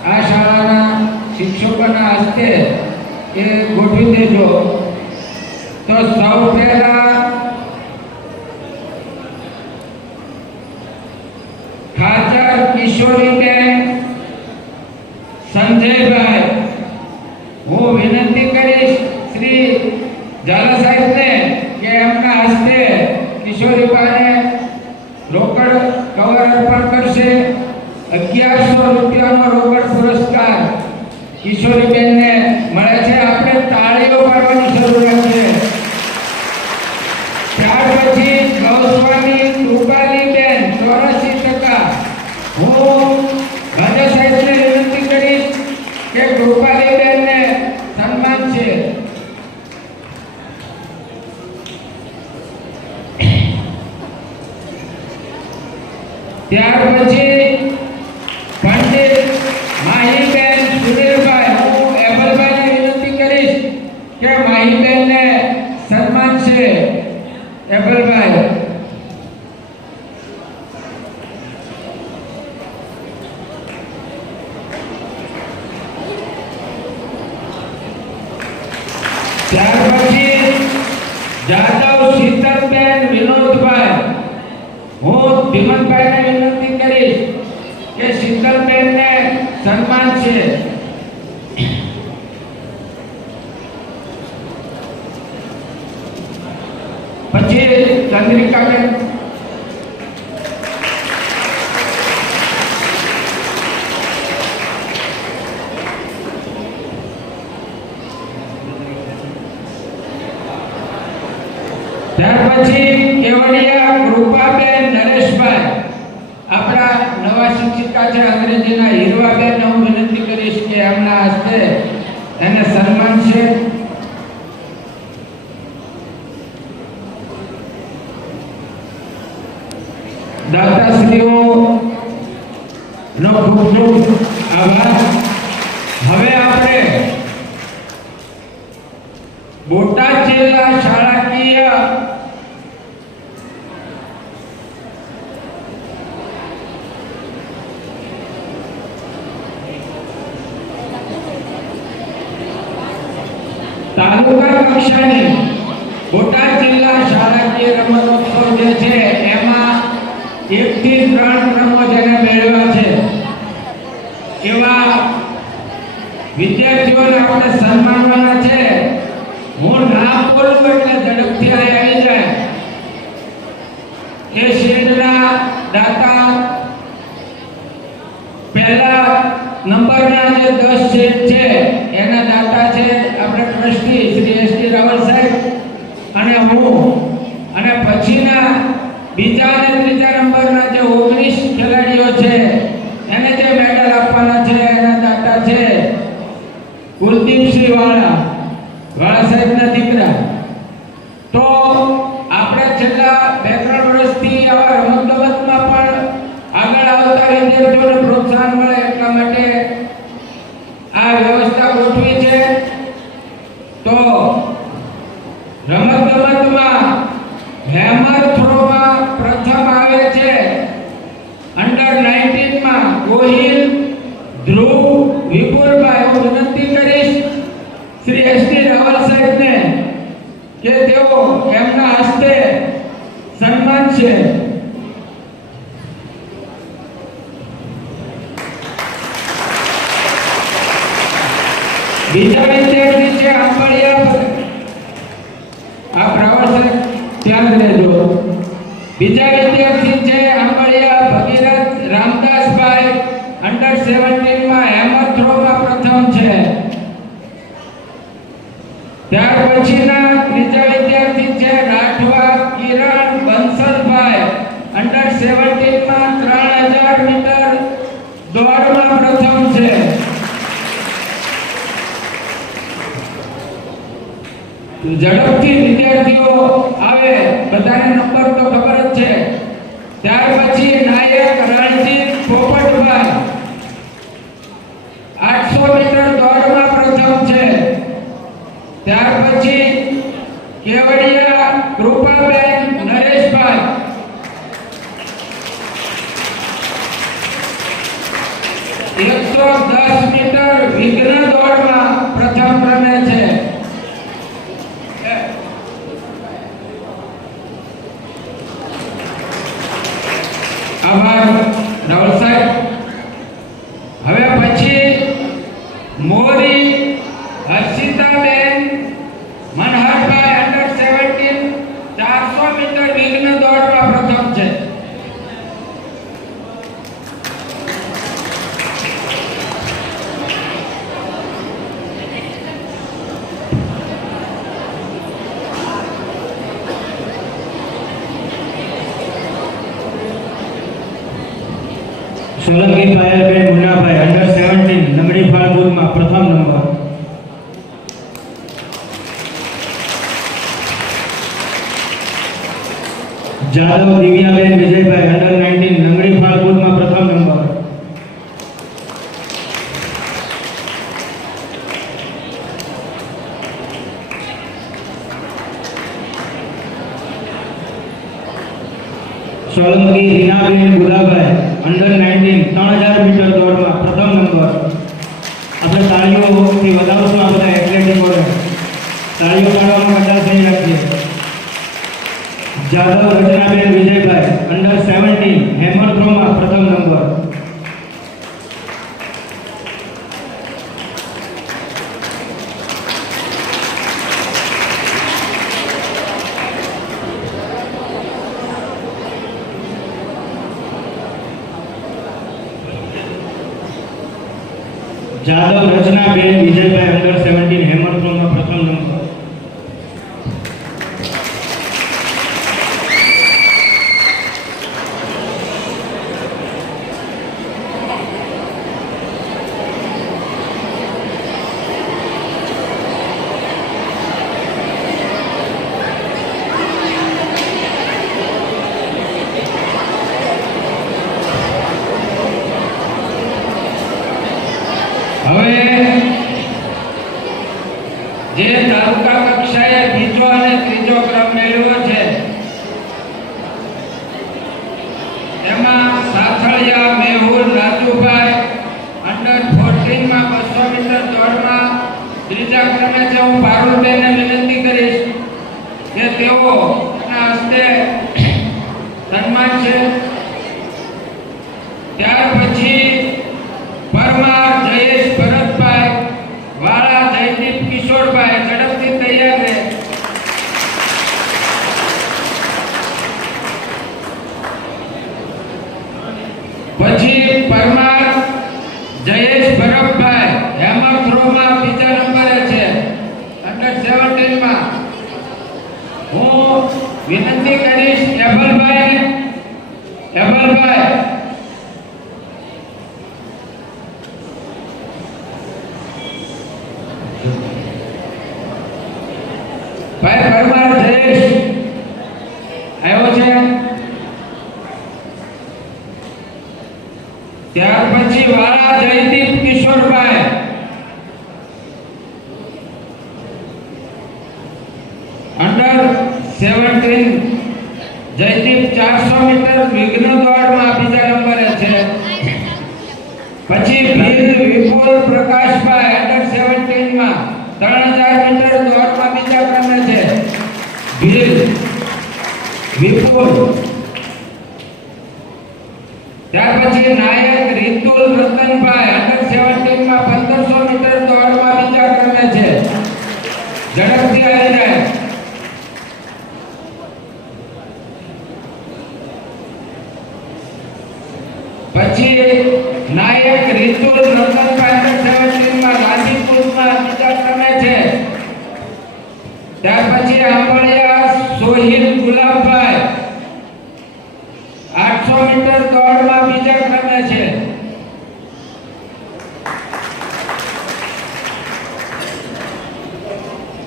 આ શાળાના શિક્ષકોના હસ્તે એ ગોઠવી દેજો. તો સૌ પહેલા ખાચર કિશોરીબેન સંજયભાઈ, હું વિનંતી કરીશ શ્રી ઝાલા સાહેબને કે એમના હસ્તે કિશોરીબાને રોકડ કવર અર્પણ કરશે. 1100 રૂપિયાનો રોકડ પુરસ્કાર કિશોરીબેનને મળે છે. આપણે તાળીઓ પાડવાની જરૂરિયાત છે. ત્યાર પછી ગૌસ્વામી કૃપાલીબેન 84%. હું રાજા સાહેબને વિનંતી કરીશ કે કૃપાલીબેનને સન્માન છે. ત્યાર પછી પંડિત માહીબેન સુનિલભાઈ, હું એબલભાઈને વિનંતી કરીશ કે માહીબેનને સન્માન છે. એબલભાઈ. ત્યાર પછી જાદવ શીતલબેન વિનોદભાઈ, હું ધીમનભાઈને વિનંતી કરીશ કે શીતલબેનને સન્માન છે. પછી ચંદ્રિકાબેન, ત્યાર પછી કેવડિયા કૃપાબેન નરેશભાઈ, આપણા નવા શિક્ષિકા છે અંગ્રેજીના હીરવાબેન, હું વિનંતી કરીશ કે એમના હસ્તે એને સન્માન છે. દાતાશ્રીઓ નો ખૂબ ખૂબ આભાર. હવે આપણે બોટાદ જિલ્લા શાળાકીય તાલુકા કક્ષાની બોટાદ જિલ્લા શાળાકીય રમતોત્સવ જે છે એમાં 1 થી 3 ક્રમો જેને મેળવ્યા છે એવા વિદ્યાર્થીઓને આપણે સન્માનવાના છે. હું નામ બોલું એટલે ઝડપથી આવી જાય. એ શેડના દાતા પહેલા નંબરના જે 10 શેડ છે એના દાતા છે આપણે ટ્રસ્ટી શ્રી એસટી રાવલ સાહેબ અને હું. અને પછીના બીજા અને ત્રીજા નંબરના જે 19 ખેલાડીઓ છે એને જે મેડલ આપવાના છે એના દાતા છે કુલદીપસિંહ વાળા સાહેબના દીકરા. તો આપણે છેલ્લા 2-3 વર્ષથી આવા રમતગમતમાં પણ આગળ આવતા વિદ્યાર્થીઓને પ્રોત્સાહન મળે એટલા માટે આ વ્યવસ્થા ગોઠવી છે. તો રમતગમતમાં હેમર થ્રોમાં પ્રથમ આવે છે અંડર 19 માં ગોહિલ ધ્રુવ વિપુલભાઈ. હું વિનંતી કરીશ શ્રી એસટી રાવલ સાહેબને કે તેઓ એમના હસ્તે સન્માન છે. બીજા વિદ્યાર્થી છે આંબળિયા, આ પ્રવાસ ધ્યાન દેજો. બીજા વિદ્યાર્થી છે આંબળિયા ભગીરથ રામદાસભાઈ, અંડર 17 માં હેમર થ્રોમાં પ્રથમ છે. ત્યાર પછીના ત્રીજા વિદ્યાર્થી છે રાઠવા કિરણ બંસલભાઈ, અંડર 17 માં 3000 મીટર દોડમાં પ્રથમ છે. ઝડપથી વિદ્યાર્થીઓ આવે, બધાને નંબર તો ખબર જ છે. ત્યાર પછી નાયક રણજીત પોપટભાઈ, પછી કેવડિયા કૃપાબેન નરેશભાઈ 110 મીટર વિઘ્ન દોડમાં પ્રથમ ક્રમે છે. આભાર રાવલ સાહેબ. હવે પછી મોરી હર્ષિતાબેન મનહરભાઈ અંડર 17 400 મીટર વિઘ્ન દોડમાં પ્રથમ છે. સોલંકી પાયલબેન મુન્નાભાઈ અંડર 17 નમડી ફાળગુરમાં પ્રથમ નંબર. જાદવ દિવ્યાબેન વિજયભાઈ અંડર 19 નમડી ફાળગુરમાં પ્રથમ number. Solanki Reenaben Gulabhai under 19 3000 metre દોડમાં પ્રથમ નંબર. આપણે તાળીઓથી વધારશું આ બધા એથ્લેટિકોને. તાળીઓ પાડવામાં બધા થઈ રાખીએ. જાદવ રચનાબેન વિજયભાઈ અંડર 17 હેમર થ્રોમાં પ્રથમ number. Jadav રચનાબેન Vijaybhai under 17 hammer થ્રોમાં પ્રથમ નંબર. જે તાલુકા કક્ષાએ બીજો અને ત્રીજો ક્રમ મેળવ્યો છે એમાં સાથળિયા મેહુલ રાજુભાઈ અંડર 14 માં 200 મીટર દોડમાં ત્રીજા ક્રમે છે. હું પારુલબેનને વિનંતી કરીશ કે તેઓના હસ્તે સન્માન છે. ત્યાર પછી પરમાર જયેશ ભરતભાઈ વાળા જયદીપ કિશોરભાઈ ઝડપથી તૈયાર રહે. પછી પરમાર જયેશ ભરતભાઈ હેમર થ્રોમાં બીજા નંબરે છે અંડર 17 માં. હું વિનંતી કરીશ એબલભાઈ ભાઈ પરમાર જયેશ આવ્યો છે. ત્યાર પછી વાળા જયદીપ કિશોરભાઈ અંડર 17 જયદીપ 400 મીટર વિઘ્ન દોડમાં બીજા નંબરે છે. પછી ભીલ વિપુલ પ્રકાશભાઈ અંડર 17 માં 3000 મીટર દોડમાં બીજા ક્રમે છે. ભીલ વિપુલ. ત્યાર પછી નાયક રીતુલ રતનભાઈ અંડર 17 માં 1500 મીટર દોડમાં બીજા ક્રમે છે. ઝડપથી આવી જાય. પછી નાયક રીતુલ રતનભાઈ અંડર 17 માં ગાંધીપુરમાં બીજા ક્રમે છે. ત્યાર પછી આંબળિયા સોહિલ ગુલાબભાઈ 800 મીટર દોડમાં બીજા ક્રમે છે.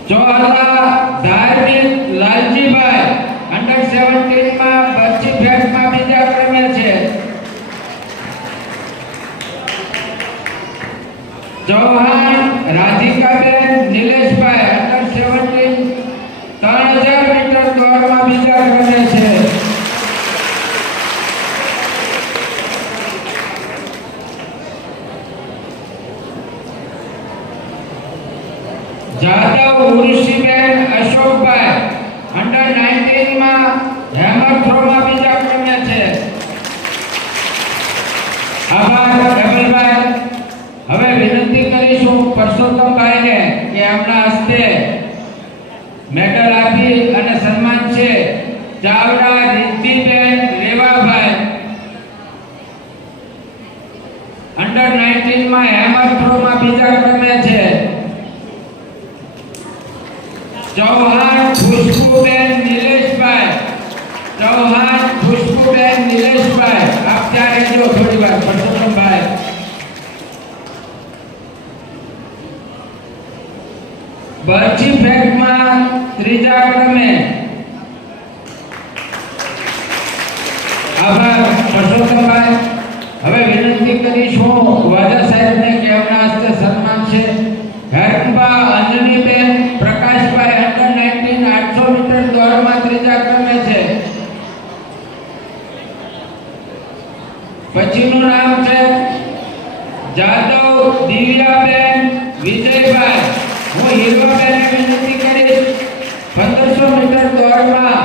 ચોલા ધાર્મિક લાલજીભાઈ અંડર 17 માં 25 ફેટમાં બીજા ક્રમે છે. ચૌહાણ રાધિકાબેન નિલેશભાઈ અંડર 17 3000 મીટર દોડમાં બીજા ક્રમે છે. જાદવ ઉર્ષિબેન અશોકભાઈ અંડર 19 માં હેમર થ્રોમાં બીજા ક્રમે છે. આભાર કમલભાઈ. હવે વિનંતી કરીશું પરસોત્તમભાઈને કે એમના હસ્તે મેડલ આપી અને સન્માન છે. ચાવડા રિદ્ધિબેન રેવાભાઈ અંડર 19 માં હેમર થ્રોમાં બીજા ક્રમે છે. ચૌહાણ ખુશ્બુબેન નિલેશભાઈ આપ ત્યાં રહેજો થોડી વાર. પરસોત્તમભાઈ બરછી ફેંકમાં ત્રીજા ક્રમે. આભાર પરસોત્તમભાઈ. હવે વિનંતી કરીશું વાજા સાહેબને કે એમના હસ્તે સન્માન છે. હેરંબા અંજનીબેન પ્રકાશભાઈ અંડર 19 800 મીટર દોડમાં ત્રીજા ક્રમે છે. પછીનું નામ છે જાદવ દિવ્યાબેન વિજયભાઈ. હું હીરવાબેનને વિનંતી કરીશ 1500 મીટર દોડમાં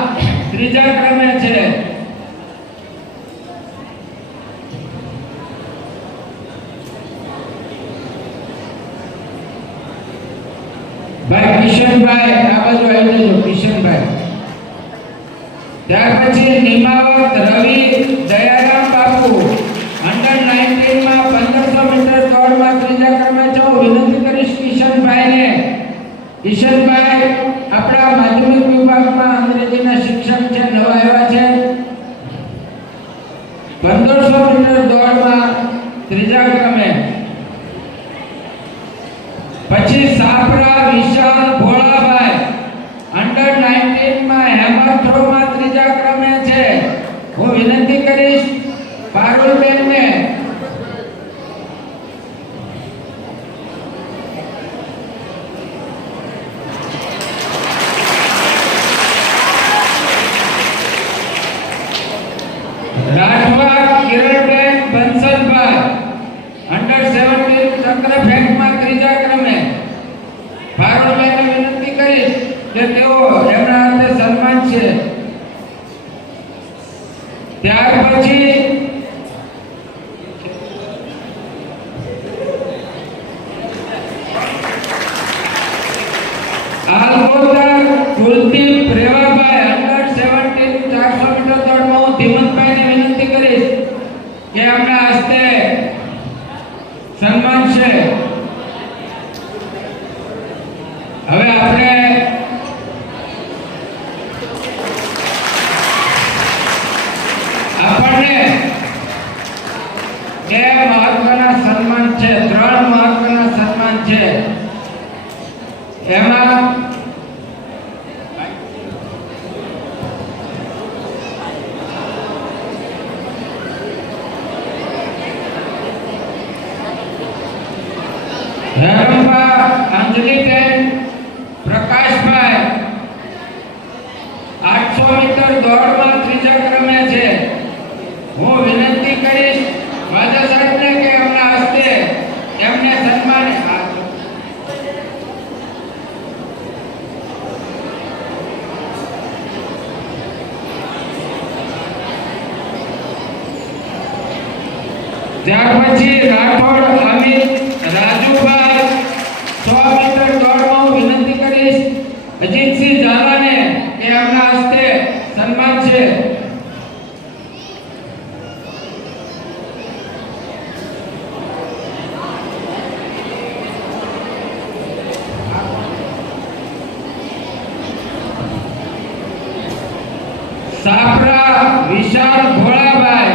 ત્રીજા ક્રમે છે. ભાઈ કિશનભાઈ આ બાજુ આવી જજો. કિશનભાઈ. ત્યાર પછી નિમાવત રવિ દયારામ બાપુ અંડર 19 માં 1500 મીટર દોડમાં ત્રીજા ક્રમે છે. હું વિનંતી કરીશ કિશનભાઈને. કિશનભાઈ આપણા માધ્યમિક વિભાગમાં અંગ્રેજીના શિક્ષક છે, નવા આવ્યા છે. 1500 મીટર દોડમાં ત્રીજા ક્રમે. પછી સાપરા વિશાલ ભોળાભાઈ અંડર 19 માં હેમર થ્રોમાં ત્રીજા ક્રમે છે. હું વિનંતી કરીશ પારુલબેનને. રાઠવા કિરણબેન બંસલભાઈ અંડર 17 ચક્ર ફેંકમાં ત્રીજા ક્રમે. પારુલબેનને વિનંતી કરીશ કે તેઓ એમના હાથે સન્માન છે. ત્યાર પછી આલગોદર કુલદીપ રેવાભાઈ અંડર 17 400 મીટર દોડમાં હું ધીમંતભાઈને વિનંતી કરીશ કે એમના હસ્તે સન્માન છે. હવે આપણે આપણને બે મહત્વના સન્માન છે, 3 મહત્વના સન્માન છે. એમાં હેરંબા અંજલિબેન પ્રકાશભાઈ 800 મીટર દોડમાં ત્રીજા ક્રમે છે. હું વિનંતી કરીશ વાજા સાહેબને કે એમના હસ્તે એમને સન્માન. ત્યાર પછી રાઠોડ અમિત રાજુભાઈ 100 મીટર દોડમાં હું વિનંતી કરીશ અજીતસિંહ ઝાલાને કે એમના હસ્તે સન્માન છે. સાપરા વિશાલ ભોળાભાઈ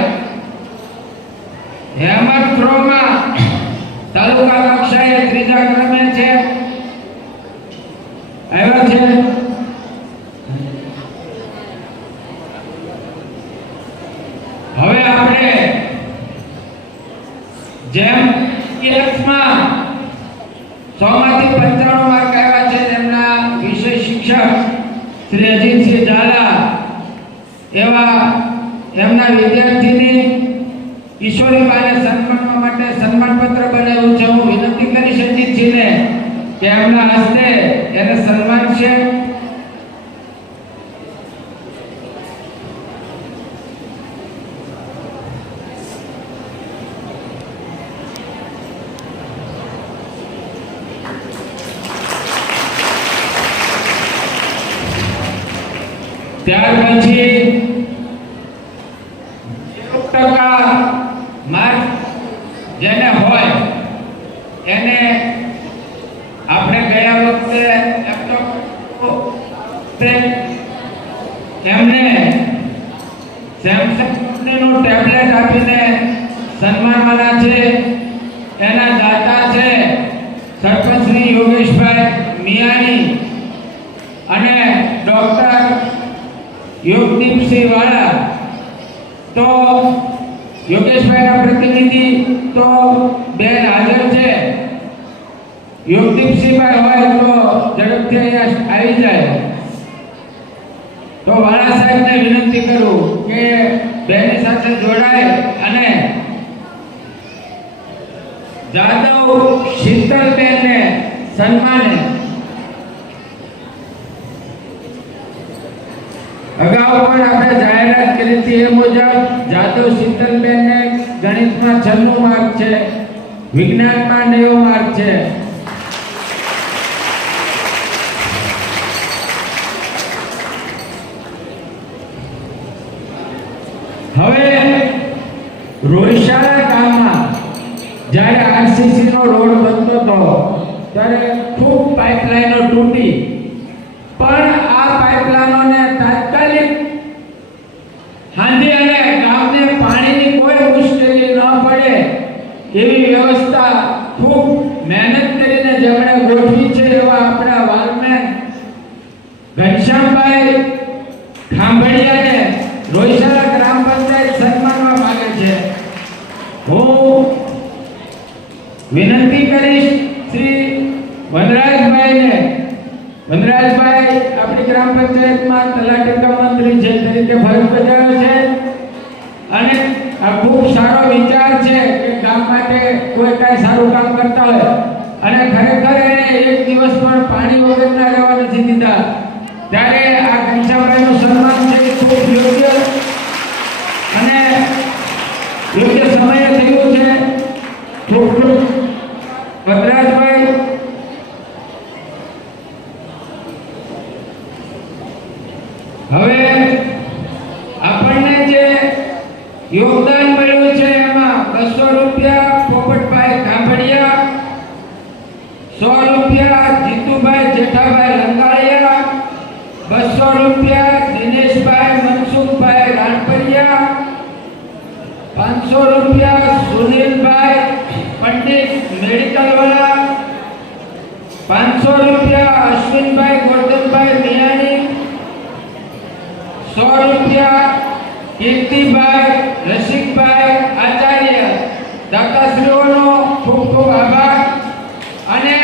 હેમર થ્રોમાં તાલુકા કક્ષાએ ત્રીજા ક્રમે છે. આવ્યા છે. હવે આપણે જેમ માં 100માંથી 95 માર્ક આવ્યા છે તેમના વિષય શિક્ષક શ્રી અજીતસિંહ ઝાલા એવા એમના વિદ્યાર્થીની ઈશ્વરીબાને સન્માનવા માટે સન્માનપત્ર બનાવ્યું છે. હું વિનંતી કરીશ અજીતસિંહને કે એમના હસ્તે એને સન્માન છે. ત્યાર પછી 0% માર્ક જેને હોય એને આપણે ગયા વખતે એમને સેમસંગ કંપનીનું ટેબ્લેટ આપીને સન્માનવાના છે. એના દાતા છે સરપંચ શ્રી યોગેશભાઈ મિયાણી અને ડોક્ટર યોગદીપસિંહ વાળા. તો યોગેશભાઈના પ્રતિનિધિ તો બેન હાજર છે. યોગદીપસિંહભાઈ હોય તો ઝડપથી અહીંયા આવી જાય. તો વાળા સાહેબને વિનંતી કરું કે બેની સાથે જોડાય અને જાદવ શીતલબેનને સન્માને. અગાઉ પણ આપણે જાહેરાત કરી હતી એ મુજબ જાદવ શીતલબેનને ગણિતમાં 96 માર્ક છે, વિજ્ઞાનમાં 90 માર્ક છે. હવે રોહિશાળા ગામમાં જ્યારે આરસીસી નો રોડ બનતો હતો ત્યારે ખૂબ પાઇપલાઇનો તૂટી, પણ આ પાઇપલાઇનોને તાત્કાલિક હાંધી અને ગામને પાણીની કોઈ મુશ્કેલી ન પડે એવી વ્યવસ્થા ખૂબ મહેનત કરીને જેમણે ગોઠવી છે એવા આપણા વાલમેન ઘનશ્યામભાઈ ખાંભળિયાને રોહિશાળા ગ્રામ પંચાયત સન્માનવા માંગે છે. હું વિનંતી કરીશ શ્રી વનરાજભાઈને. વનરાજભાઈ આપણી ગ્રામ પંચાયતમાં તલાટી કમ મંત્રી છે તરીકે ફરજ બજાવે છે અને આ ખૂબ સારો વિચાર છે કે ગામ માટે કોઈ કાંઈ સારું કામ કરતા હોય અને ખરેખર એને એક દિવસ પણ પાણી વગર ના રહેવા નથી દીધા. ત્યારે આ ઘનશ્યામભાઈનું સન્માન છે એ ખૂબ યોગ્ય અને યોગ્ય સમયે થયું છે. ખૂબ ખૂબ વનરાજભાઈ. હવે આપણને જે યોગદાન મળ્યું છે એમાં 200 રૂપિયા પોપટભાઈ કાંભળિયા, 100 રૂપિયા જીતુભાઈ જેઠાભાઈ લંગાળિયા, 200 રૂપિયા દિનેશભાઈ મનસુખભાઈ રાણપરિયા, 500 રૂપિયા સુનિલભાઈ પંડિત મેડિકલ વાળા, 500 રૂપિયા અશ્વિનભાઈ ગોરધનભાઈ મિયાણી, 100 રૂપિયા કીર્તિભાઈ રસિકભાઈ આચાર્ય. દાતાશ્રીઓનો ખૂબ ખૂબ આભાર. અને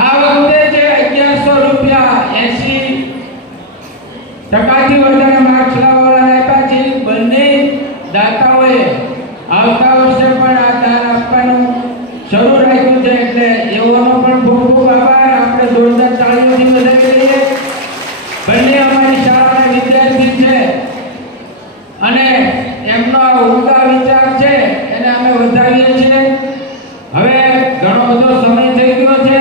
આ વખતે જે 1100 રૂપિયા 80% વધારે માર્ક્સ લાવવાવાળાને આપ્યા છે બંને દાતાઓએ આવતા વર્ષે પણ આ દાન આપવાનું શરૂ રાખ્યું છે, એટલે એઓનો પણ ખૂબ ખૂબ આભાર. આપણે જોરદાર તાળીઓથી વધાવી લઈએ. બંને અમારી શાળાના વિદ્યાર્થી છે અને એમનો આ ઉમદા વિચાર છે એને અમે વધાવીએ છીએ. હવે ઘણો બધો સમય થઈ ગયો છે.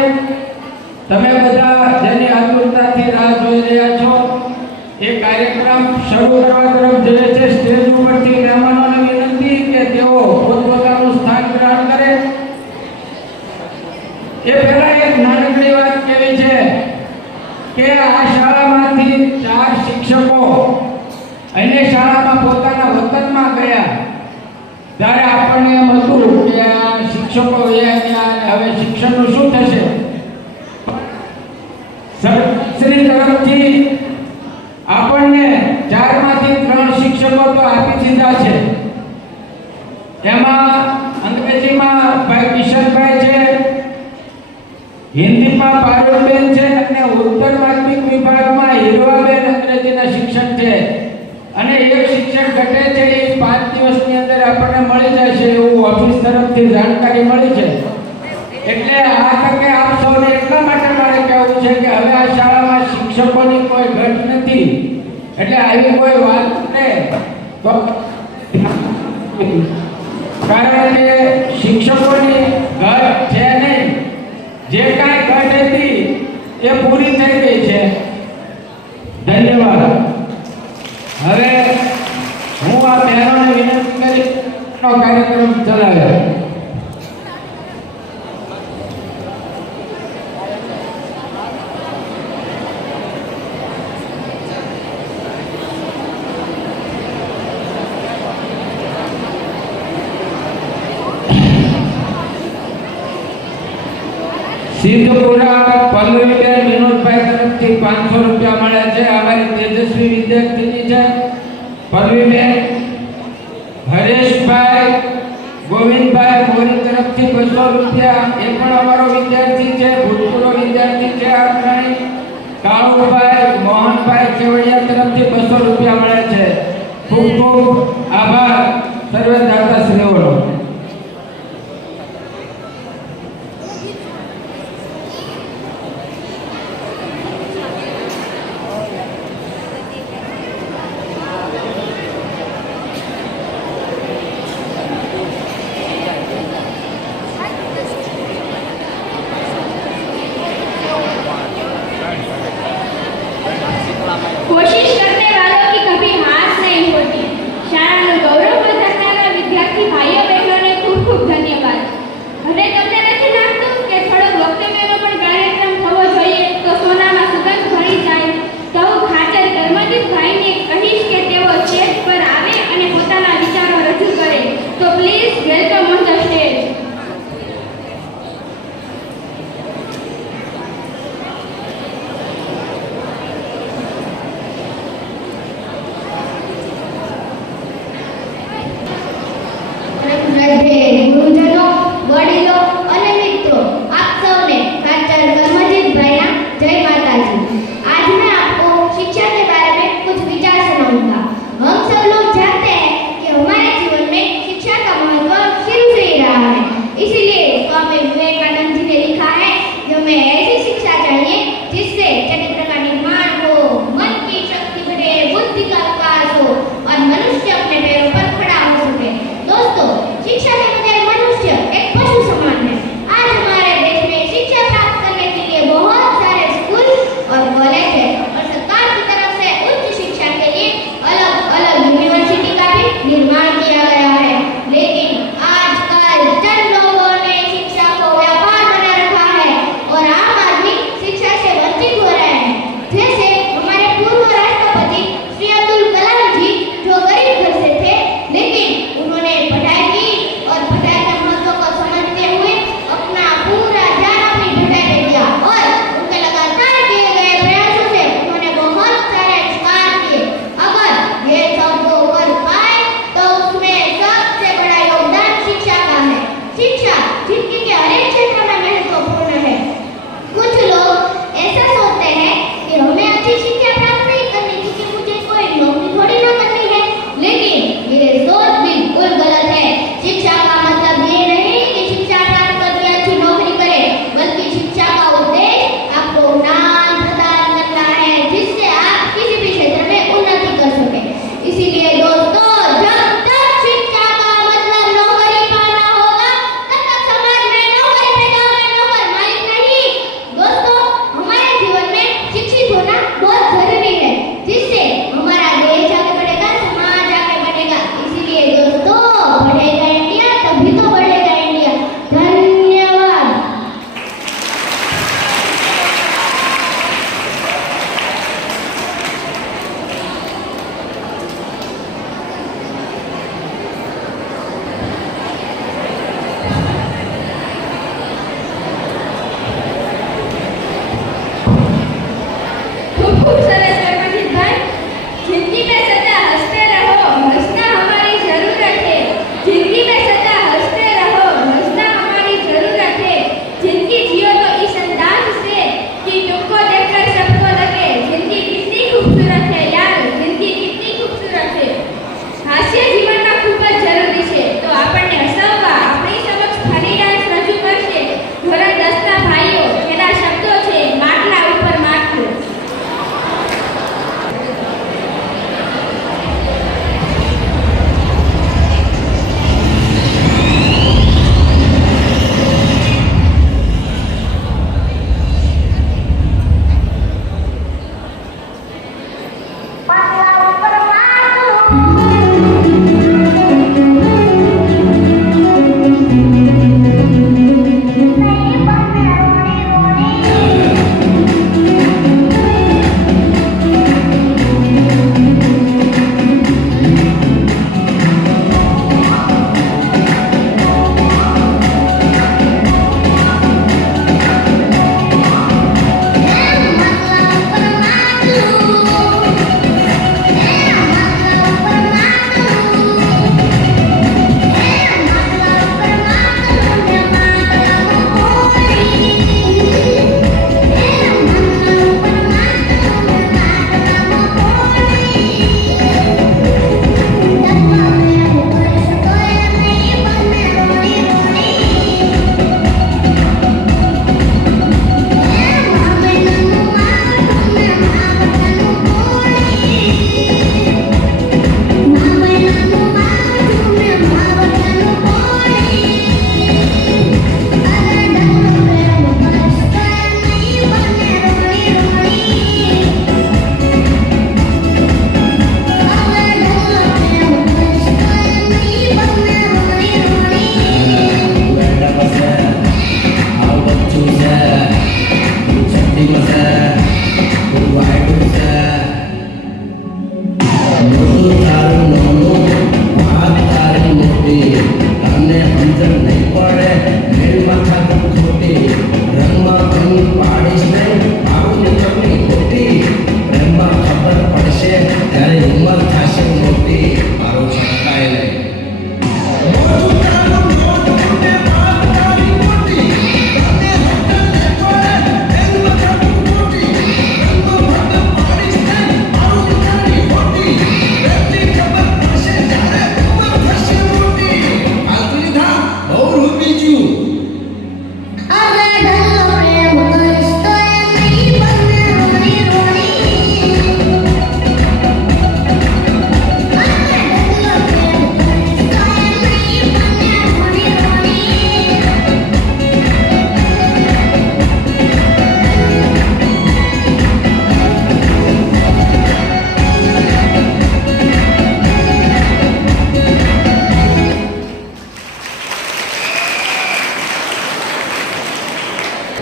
તમે બધા જેની આતુરતાથી રાહ જોઈ રહ્યા છો એ કાર્યક્રમ શરૂ કરવા તરફ જઈએ છે. સ્ટેજ ઉપરથી મહેમાનોને વિનંતી કે તેઓ પોતપોતાનું સ્થાન ગ્રહણ કરે. એ પહેલા એક નાનકડી વાત કહેવી છે કે આ શાળામાંથી 4 શિક્ષકો અન્ય શાળામાં પોતાના વતનમાં ગયા ત્યારે આપણને એમ હતું કે આ શિક્ષકો હવે શિક્ષણનું શું થશે. સરકારશ્રી તરફથી આપણને 4 માંથી 3 શિક્ષકો તો આપી દીધા છે. એમાં અંગ્રેજીમાં સીમા પારુલબેન છે અને ઉત્તર માધ્યમિક વિભાગમાં હીરવાબેન અંગ્રેજીના શિક્ષક છે અને એક શિક્ષક ઘટે છે એ 5 દિવસની અંદર આપણને મળી જશે એવું ઓફિસ તરફથી જાણકારી મળી છે. એટલે આ તકે આપ સૌને એટલા માટે મારે કહેવું છે કે હવે આ શાળામાં શિક્ષકોની કોઈ ઘટ નથી. એટલે આવી કોઈ વાત ને તો કારણ કે શિક્ષકોની ઘટ છે નહીં, જે કાંઈ ઘટ હતી એ પૂરી થઈ ગઈ છે. ધન્યવાદ. હવે હું આ બહેનોને વિનંતી કરી કાર્યક્રમ ચલાવે. સિદ્ધપુરા પલ્લવીબેન વિનોદભાઈ તરફથી 500 રૂપિયા મળ્યા છે. અમારી તેજસ્વી વિદ્યાર્થીની છે પલ્લવીબેન. હરેશભાઈ ગોવિંદભાઈ મોરી તરફથી 200 રૂપિયા, એ પણ અમારો વિદ્યાર્થી છે, ભૂતપૂર્વ વિદ્યાર્થી છે. આપણે કાળુભાઈ મોહનભાઈ કેવડિયા તરફથી 200 રૂપિયા મળ્યા છે. ખૂબ ખૂબ આભાર સર્વે દાતાશ્રીઓનો. कोशिश करने वालों की कभी हार नहीं होती. શાળાનું ગૌરવ વધારનારા વિદ્યાર્થી ભાઈઓ બહેનોને ખૂબ ખૂબ ધન્યવાદ. હવે તમને નથી લાગતું કે થોડો વક્તવ્યનો પણ કાર્યક્રમ થવો જોઈએ તો સોનામાં સુગંધ ભળી જાય? તો હું ખાચર કર્મદીપભાઈને કહીશ કે તેઓ સ્ટેજ પર આવે અને પોતાના વિચારો રજૂ કરે. તો please welcome on the stage. ગુરુજનો,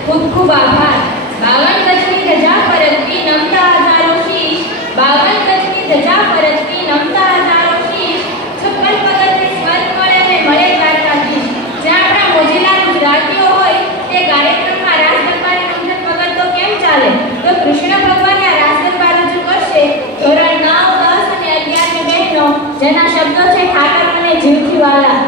ખૂબ ખૂબ આભાર. 52 ગજની ધજા ફરકવી નમતા હજારો શીશ. 52 ગજની ધજા ફરકવી નમતા હજારો શીશ. 56 પગથિયે સ્વર્ગ મળે ને મળે દ્વારકાધીશ. જ્યાં આપણા મોજીલા ગુજરાતીઓ હોય તે કાર્યક્રમમાં રાસ દરબારી રમઝટ વગર તો કેમ ચાલે? તો કૃષ્ણ ભગવાન આ રાસ દરબાર રજૂ કરશે. ધોરણ 9, 10 અને 11 ની બહેનો જેના શબ્દો છે ઠાકર મને જીવથી વાલા.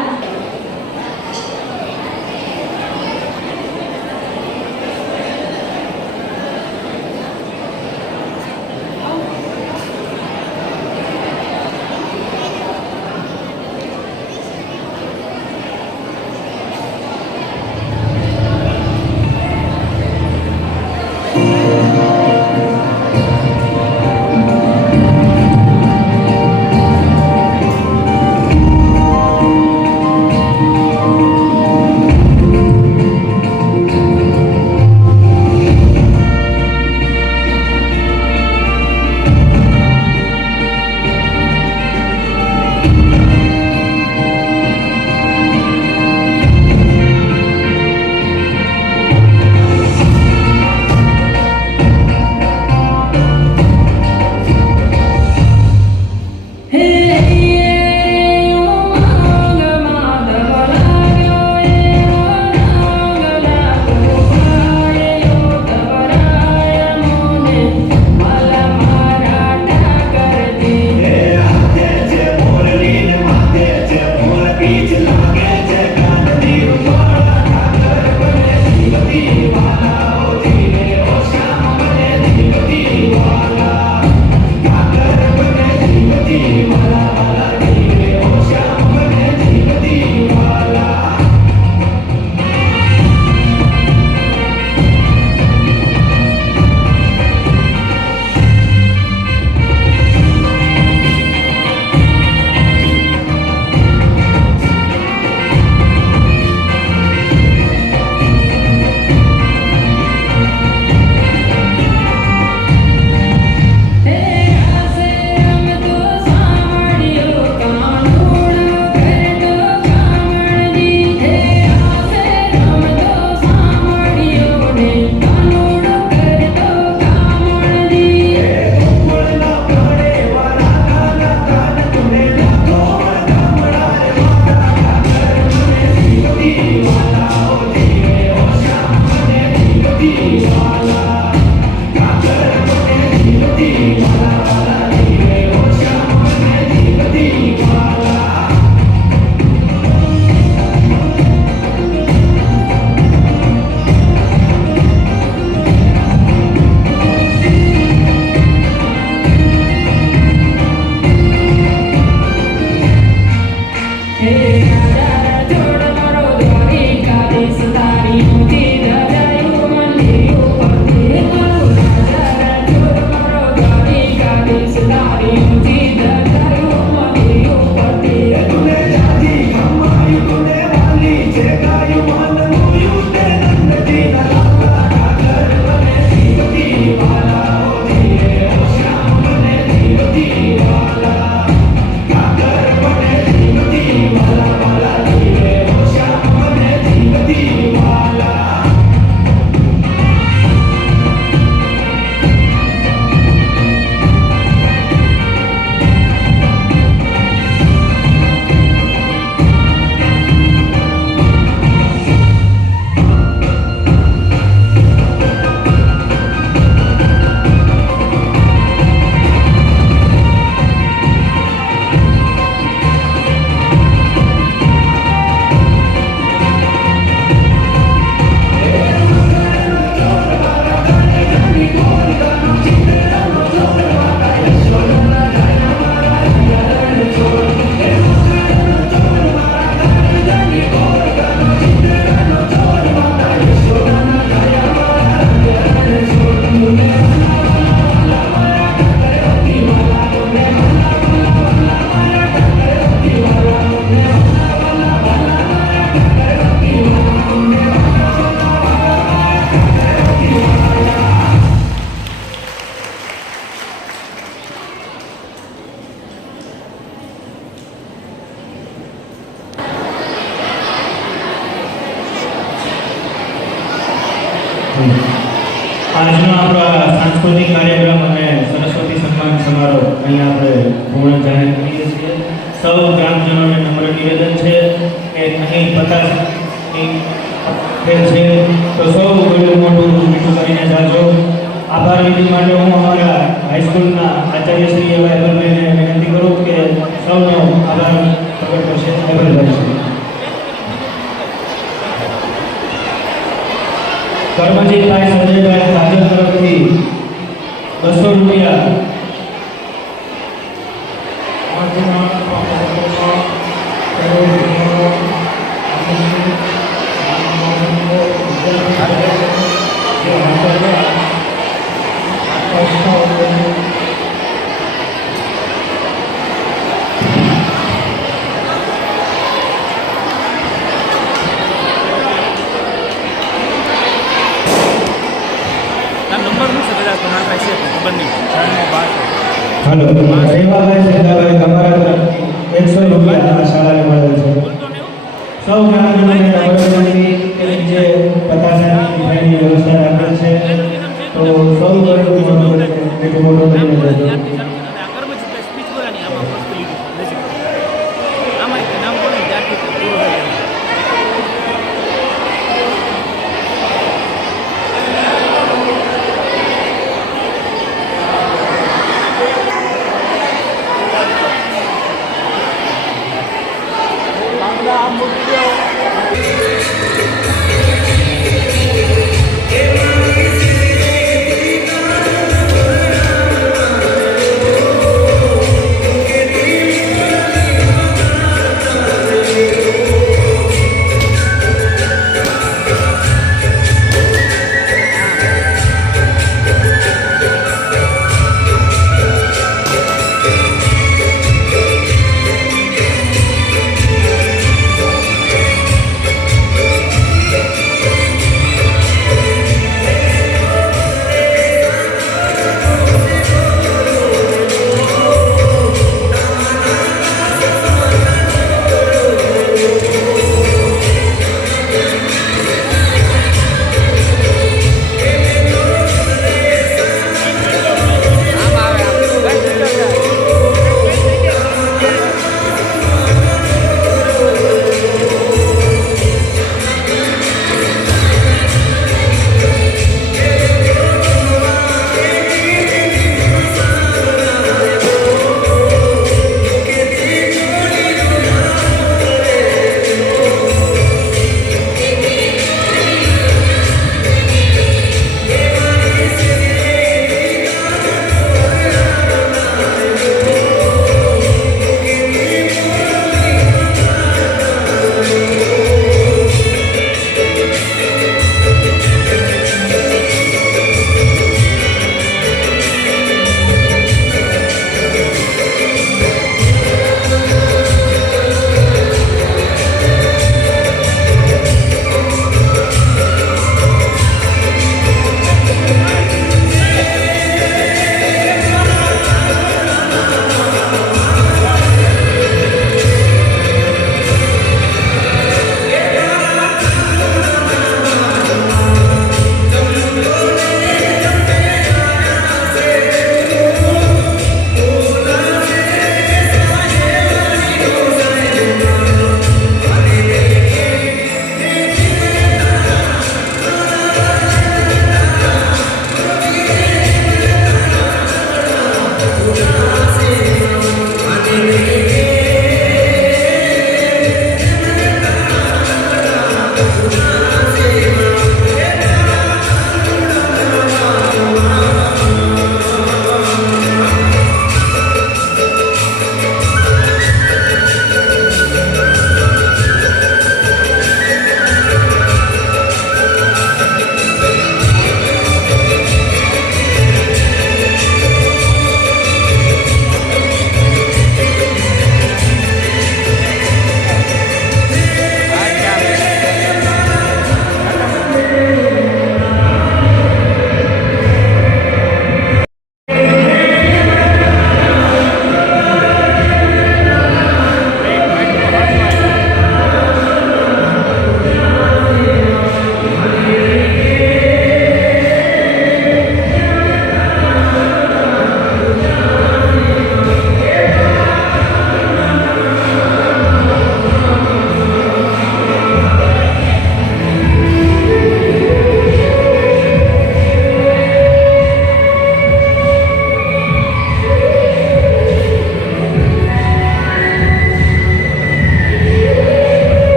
આજનો આપણા સાંસ્કૃતિક કાર્યક્રમ અને સરસ્વતી સન્માન સમારોહ અહીંયા આપણે પૂર્ણ જાહેર કરીએ છીએ. સૌ ગ્રામજનોને નમ્ર નિવેદન છે કે અહીં 50 ખેલ છે તો સૌ ગળું મોટું મીઠું કરીને જાજો. આભાર વિધિ માટે હું અમારા હાઈસ્કૂલના આચાર્ય શ્રી એવા એબલભાઈને વિનંતી કરું કે સૌનો આભાર પ્રગટ કરશે. એબલભાઈ કર્મજીતભાઈ સંજયભાઈ ભાજપ તરફથી 200 રૂપિયા. નંબર શું છે કદાચ તમારા પાસે છે ખબર નહીં 412 હાલો સેવાભાઈ સેવાભાઈ તમારા તરફ 100 રૂપિયા આ શાળાને મળેલ છે. સૌ ગ્રામજનોને નમ્રતાથી કે જે પતાસાની મીઠાઈની વ્યવસ્થા રાખેલ છે તો સૌ ગળું મોટું કરીને જજો.